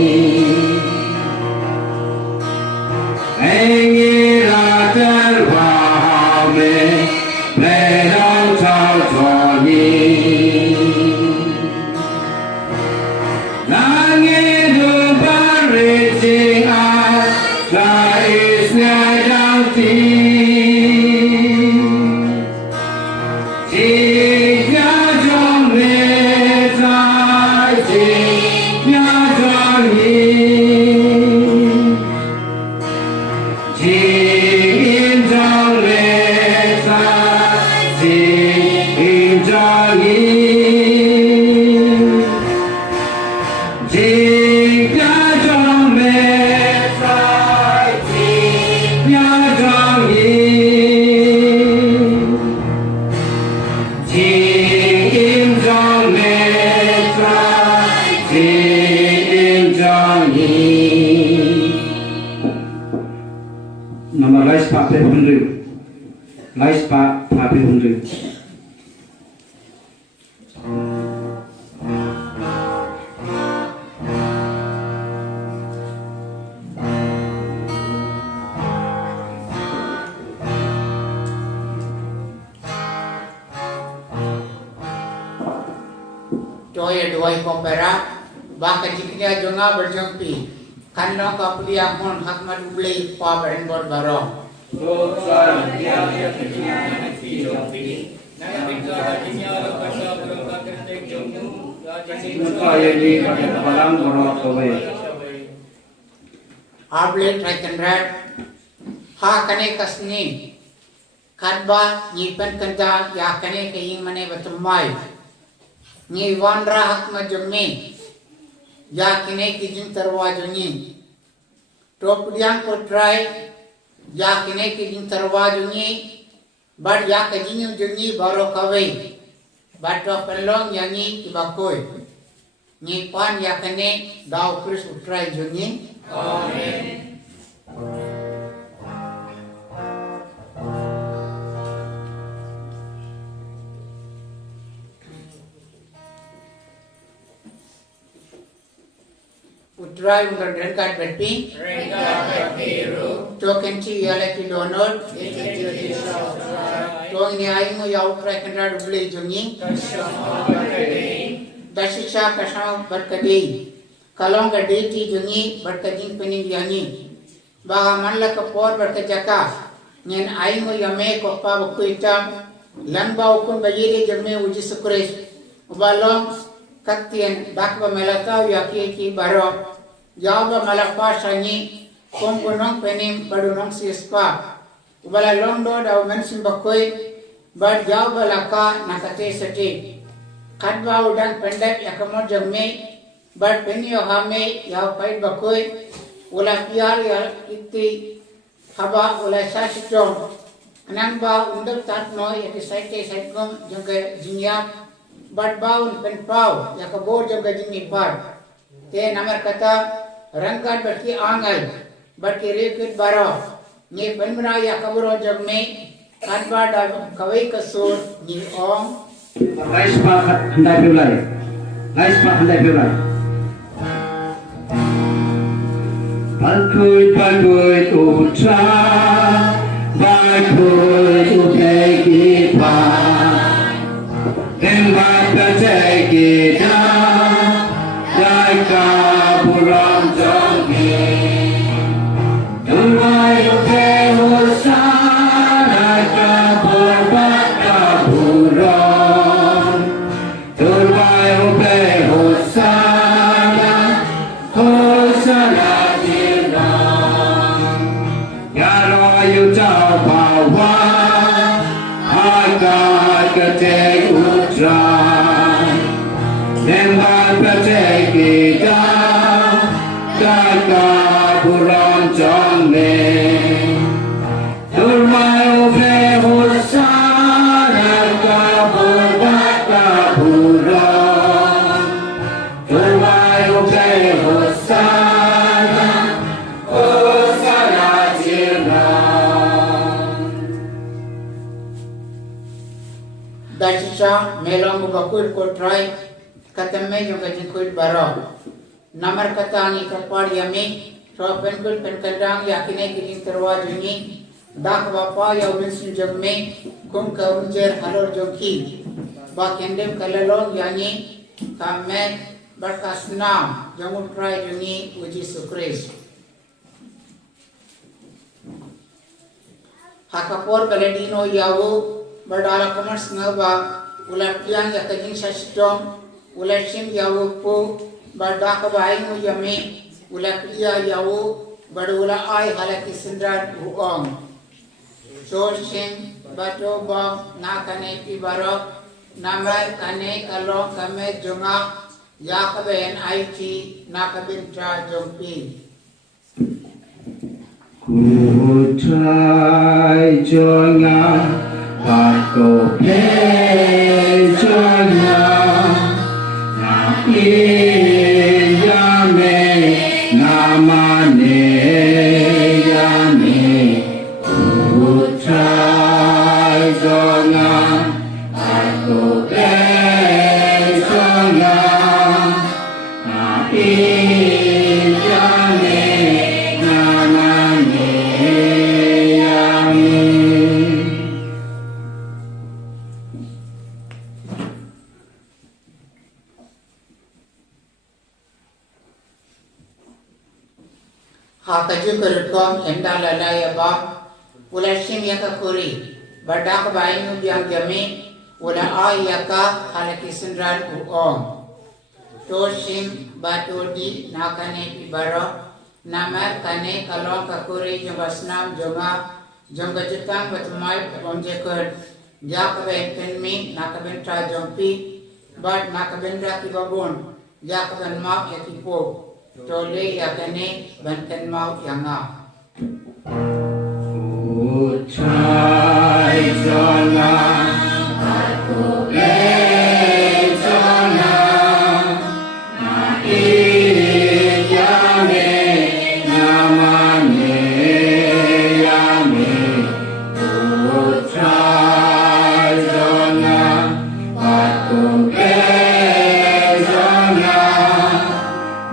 Jing nama lais pak pe hundri lais pak pe hundri Toya dua kompera, bahkan jika jonga berjumpi, kanno kapli akon hakmat ublei pa berenbor barong. Able trakenrat, ha kane kasni, kadba nyipen kanda ya kane kaying mane batumai. Ni wanra hak majumni ya kine kijing terwajungi topudiang potrai ya kine kijing terwajungi bad ya kijing jungi baro kawai bad to pelong yangi kibakoi ni pan ya kine dau kris utrai jungi amen. Utrai ungar dengkat berpi, token ci yale ki donor, tong ni aing ya utrai kendra dubli jungi, dasisha kasau berkadi, kalong gadi ti jungi berkading pening yangi, baga manla kapor berkajaka, nyen aing yame kopa bukuitam, langba ukun bayiri jame uji sukres, ubalong kaktian bakba melatau yaki ki baro jawab malapa sangi komponong penim badunong siespa ubala longdo da mensim bakoi bad jawab laka nakate seti kadba udang pendek yakamot jamme bad penio hame yaw pai bakoi ula piar ya iti haba ula sasitong anang ba undok tatno yaki saite saitkom jangka jinyap bad baun pen pau yakabor jangka jinyipar te namar kata rangkat berki angal berki rekit baro ni penmra yakaboro jagme kanba da kawai kasur ni ong lais pak handai piulai lais pak handai piulai Palkui utra Palkui uteki pa Tempat terjeki dah Daika puram jangki Tuai uke husan Daika berbaka puram Tuai uke husan Husan adiram Yaro yujau bawa Agar ketek utrai Tempat berceki dah Daga buram jangme Turmai upe husan Daga berbaka buram Turmai upe husan Husan ajiram dasisha melong bakul kotrai katame jo gajin kuit baro namar kata ni kapar yame ropen kul penkadang yakine kiling terwa jungi dak bapa ya ubensin jagme kum ka unjer halor joki ba kendem kalalong yani kamet berkasnam jamun trai jungi uji sukres hakapor kaledino yawo berdala komers ngaba ulat yang yakajing sastom ulat sim yawo po berdak baingu yame ulat dia yawo berdula ai halaki sindran uong so sim bato bang nakane ibarok namai kane kalong kame jonga yakaben aiti nakabin tra jompi Kutrai jonga Bako pe jonga Napi yame Namane yame hakaju kerukom enda lalaya ba ula shim yaka kuri badak bainu biang jami ula ayaka halaki sendran uom to shim batu di nakane pibaro nama kane kalong kakuri jambasnam jonga jongga jetang batmai onjeker jakaben penmi nakaben tra jompi bat nakaben ra kibabon jakaben mak yakipo tole yakane banten mau yanga Uchai jana aku jana na iyane namane yame Uchai jana aku jana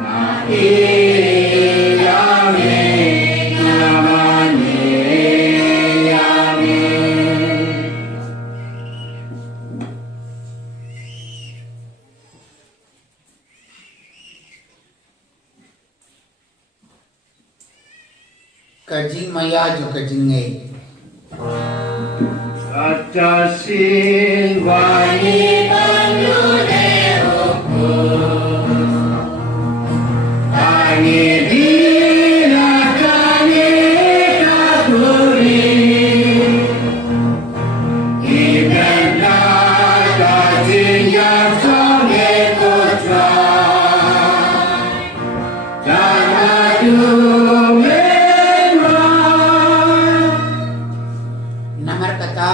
na iyane namane yame kajing maya jo kajing ngai Atasin wani panureoku Ani dirakani kakuri Ibenda kajinya songe kotra Janadu namar kata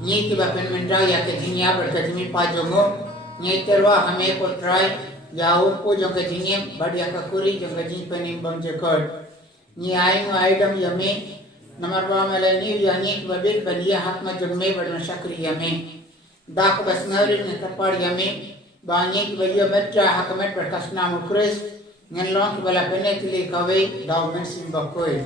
nyi ki bapen mendra ya kajingnya berkajingi pajongo nyi terwa hame potrai yau po jong kajingi badia kakuri jong kajing penim bang jekor nyi aing aidam yame namar ba melani yani babik badia hakma jongme badon shakri yame dak basngari ne tapar yame banyi ki badia metra hakmet berkasna mukres ngenlong ki bala pene kili kawai daw men simbakoi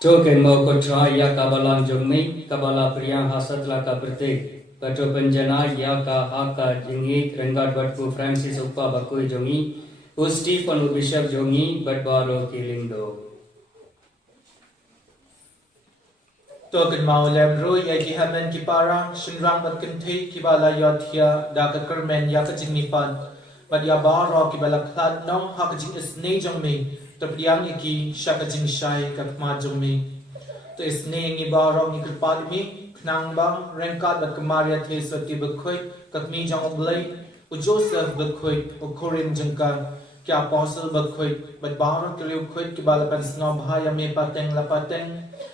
Token mau kotra ya kabalang jommi kabala priyang hasad laka bertik Pato penjana ya ka haka jingi rengat batku Francis upa bakui jongi Usti panu bishop jongi batbaro kilingdo Token mau lebro ya ki hamen ki parang shinrang bat kentei ki bala yothia da ka kermen ya ka jingnipan bat ya baro ki bala khat nong ha ka jing isne jongmi to priang ki shaka jing shai ka ma jongmi to isne ngi baro ngi kripat mi nang bang rengkat bat kemaria thesot ki bekhoi ka mi jong oblai u Joseph bekhoi u Korin jengka ki apostle bekhoi bat baro ki liu khoi ki bala pan snob ha ya me pateng la pateng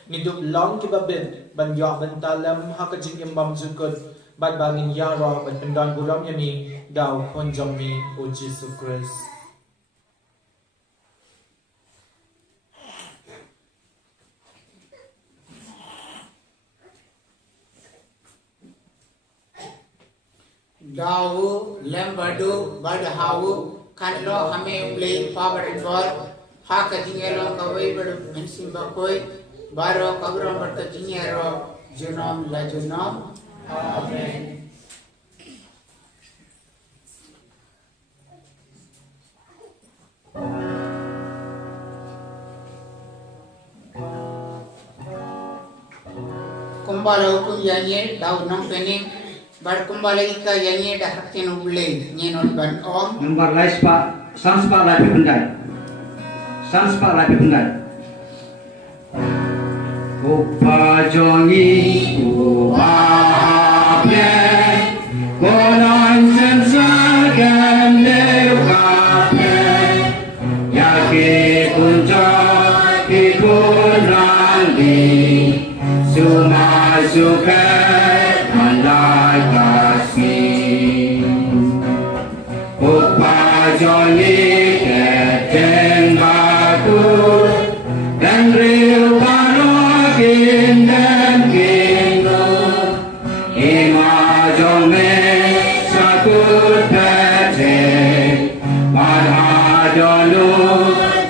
ni dup long ki babet ban ya ban talam ha ka jing imbam jukut bat bangin ya ro bat pendan guram yami daw kon jommi o Jesus Christ dawu lembadu badhawu kanlo hame umle pabarin bor ha kajingelo kawai badu mensim bakoi baro kabro barka jingero junom la junom amen kumbala hukum yanye daw nong pening bar kumbala ika yanye da haktin uble nyenon ban om Number life sunspa life pendai. Sunspa life pendai. Upa jongi upape konon sensagan dewape yaki punca ikunandi sumasuke mandai kasmi upa jongi keteng batu dan riu barokin dan kintu ima jome satu tete madha jonu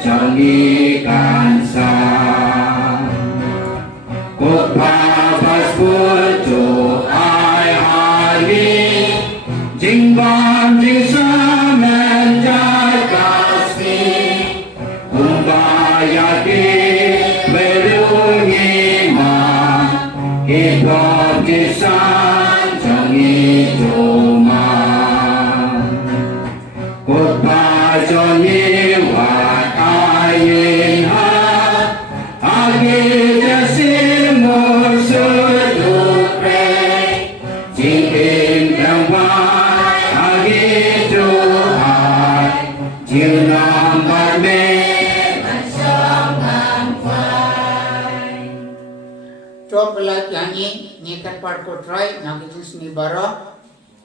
jongi kansa upa pasputu ai hari jingban jingsamen Top life yangi ni kan part ko try na ke jins ni bara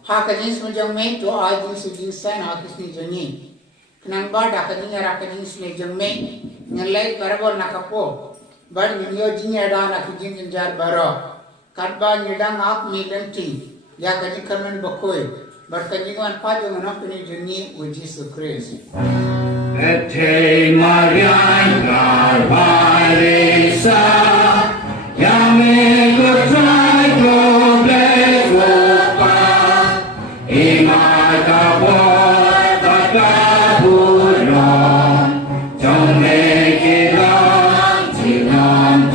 ha ka jins mo jang me to a jins sa na kis ni jangi kenan ba da ka jins ra ka jins ni jang me ngalai karabol na ka po bar ni yo jinya da na ke jins jar bara kat ba ni dang ap mi lenti ya ka jins kanan ba koi bar ka jins wan pa jong na ni jangi o Jesus Christ Ete Marian Carvarisa Yame kutrai doble rupa Imata boy bakabulong Jome kilang tinam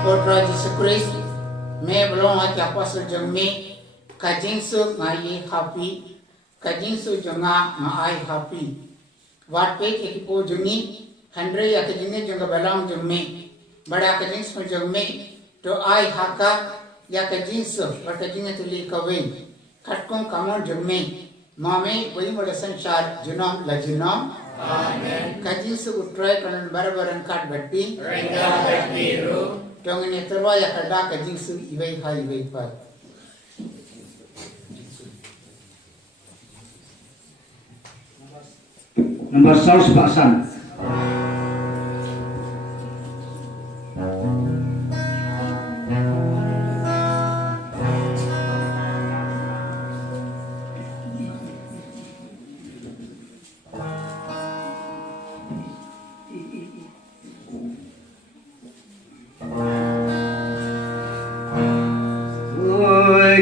Putra Jesus Christ me belong at apostle jang me kajing su ngai happy kajing su janga ngai happy wat pe ke po jungi Handre ya kajing janga belong jang me bada kajing su jang me to ai haka ya kajing su bar kajing to li kawin katkong kamon jang me mame boi moda sanchar junam la junam amen kajing su utrai kanan barabaran kat batti renga batti ru Tong ini terwa ya kada ka jingsu ibai hai ibai pai. Nomor 100 Pak San.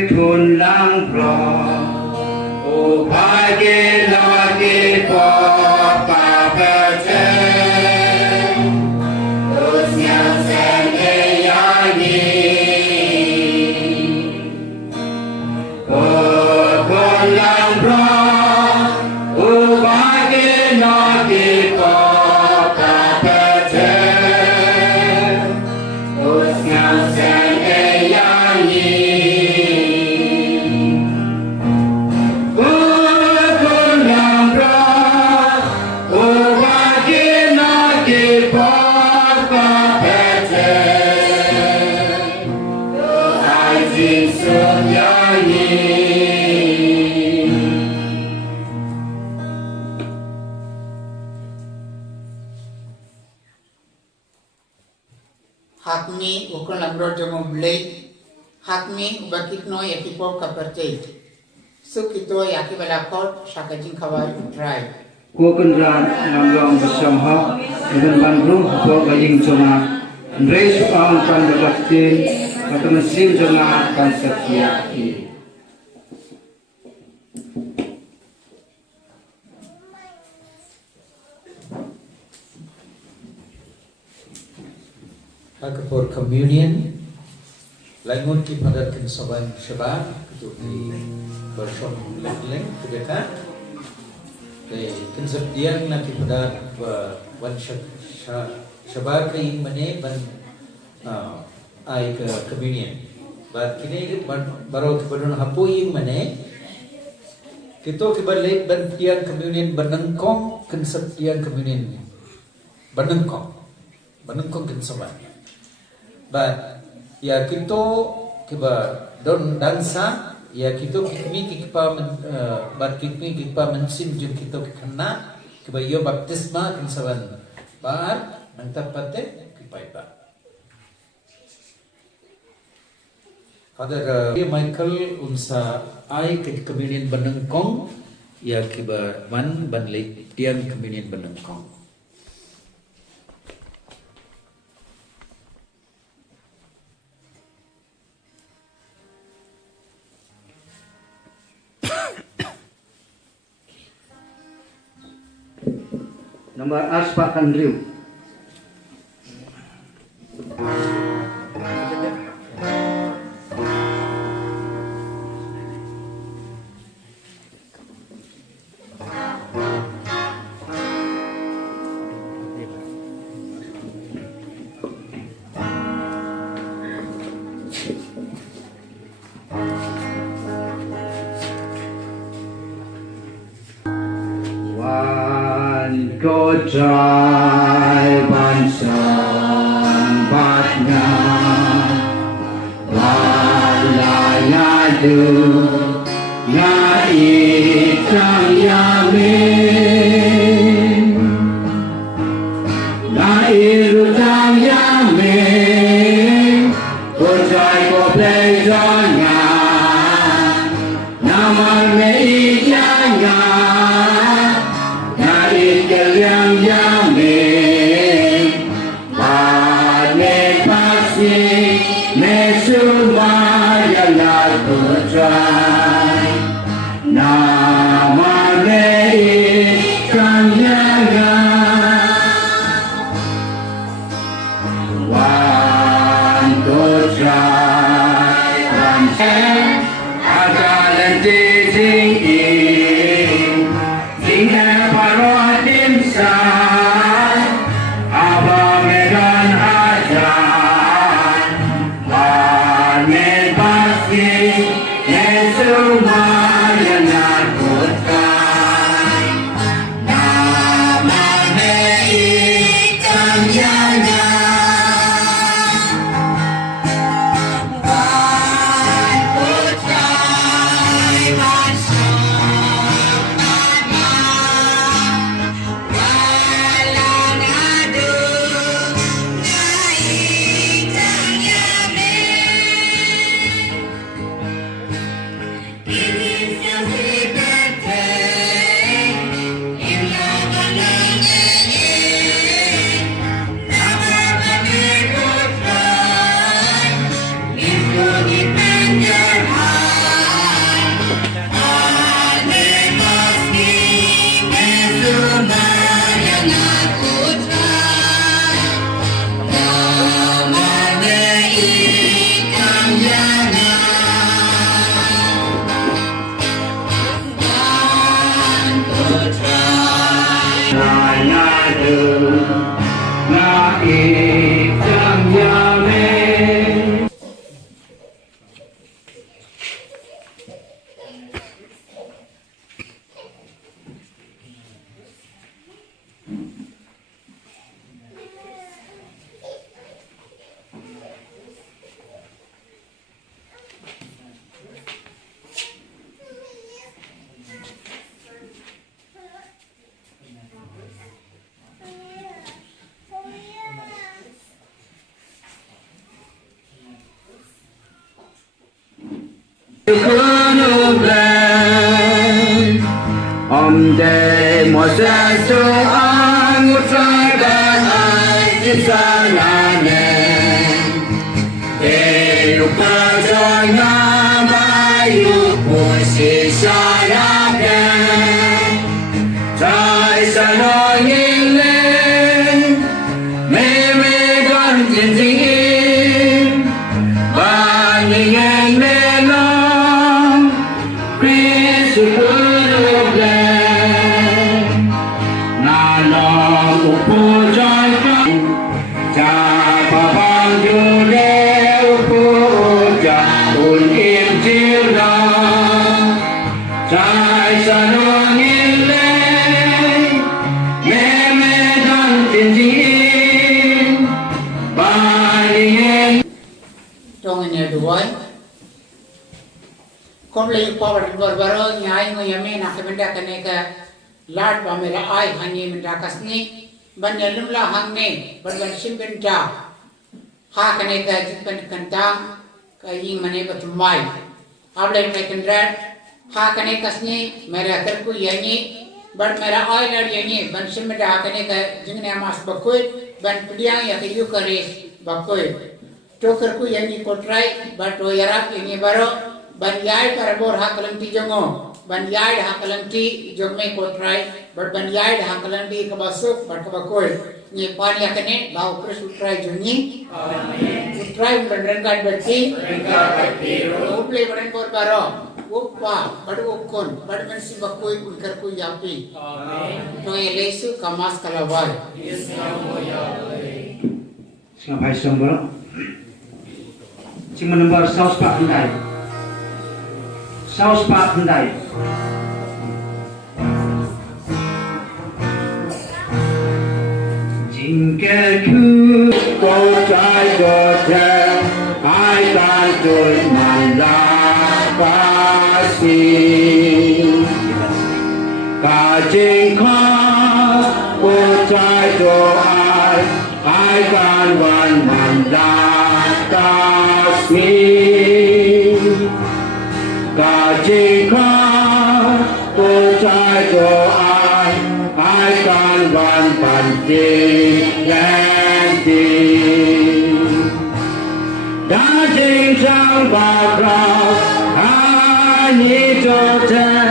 Kun lang pro o pagi lagi po pa pece usiang sende yani kun lang pro o pagi lagi po pa pece usiang sende yani Hakmi ukon lambro jomo blade hakmi ubakit no yakipo kapercei sukito yaki balakot sakajing kawai utrai Kuken ran ngamlang bersam hak dengan bandung hak gajing cuma Andrei suang kan berbatin atau mesin cuma kan setia For communion, langun ki padatkan saban Shabbat itu di berson leng kedekat. Jadi konseptian nanti padat wan Shabbat kain mana ban ai ke communion. But kini baru kepadun hapu yang mana kita kebalik ban tiang communion banengkong konseptian communion banengkong konsepan. But ya kita kiba don dansa ya kita kami kipa bat kami kipa mensim jum kita kena kiba yo baptisma konsepan bar mantapate kipa iba. Father Michael unsa ai ke communion banengkong ya kiba wan banlek tiang communion banengkong. Nomor as Pak Andrew. One go try one song but now la do na itang yamin na irutang yamin go try go play on ya naman me ityanga na ikalyang yamin pane pasi me sumaya na go try naman me ityanga one go try one agalan dating in Tinggal parot insan Abang medan hajan Panen pasti Nesumaya nakutai Nama ikan yana Om de mosasu angutsagan aisanane Elupajonya bayu posisarake Sai sanongilin memegang jinjing Banyingen melong Krisukun Kau beli power baru nyai ngoyame nak benda kene ke lad pamela ai hani benda kasni banyak lah hangne berbansim benda ha kene ke jipan kentang ke ing mane batumai ablai mai kendran ha kene kasni mera terku yani bar mera ai lad yani bansim benda kene ke jingne mas bakoi ban pediang ya ke yu kare bakoi tokerku yani kotrai bar to yarap ini baru Banyai parabor hakalanti jongo, banyai hakalanti jongme kotrai, berbanyai hakalanti kabasuk, berkabakoi. Ni pan yakane bau kris utrai jongi. Utrai berengkat berti. Uple berengkor baro. Uppa, badu ukon, badu mensi bakoi ulkarku yapi. No elesu kamas kalawai. Sampai sembel. Cuma nomor saus pak andai. Saus pak hendai. แก่คือก็ใจก็แทนให้การจุดมันลาปาสีกาจิงข้าก็ใจก็อายให้การวันมันลาตาสีกาจิงข้าก็ใจก็อายให้การวันปันจีแรงดีđã chính trong vào lòng ai nhị cho thế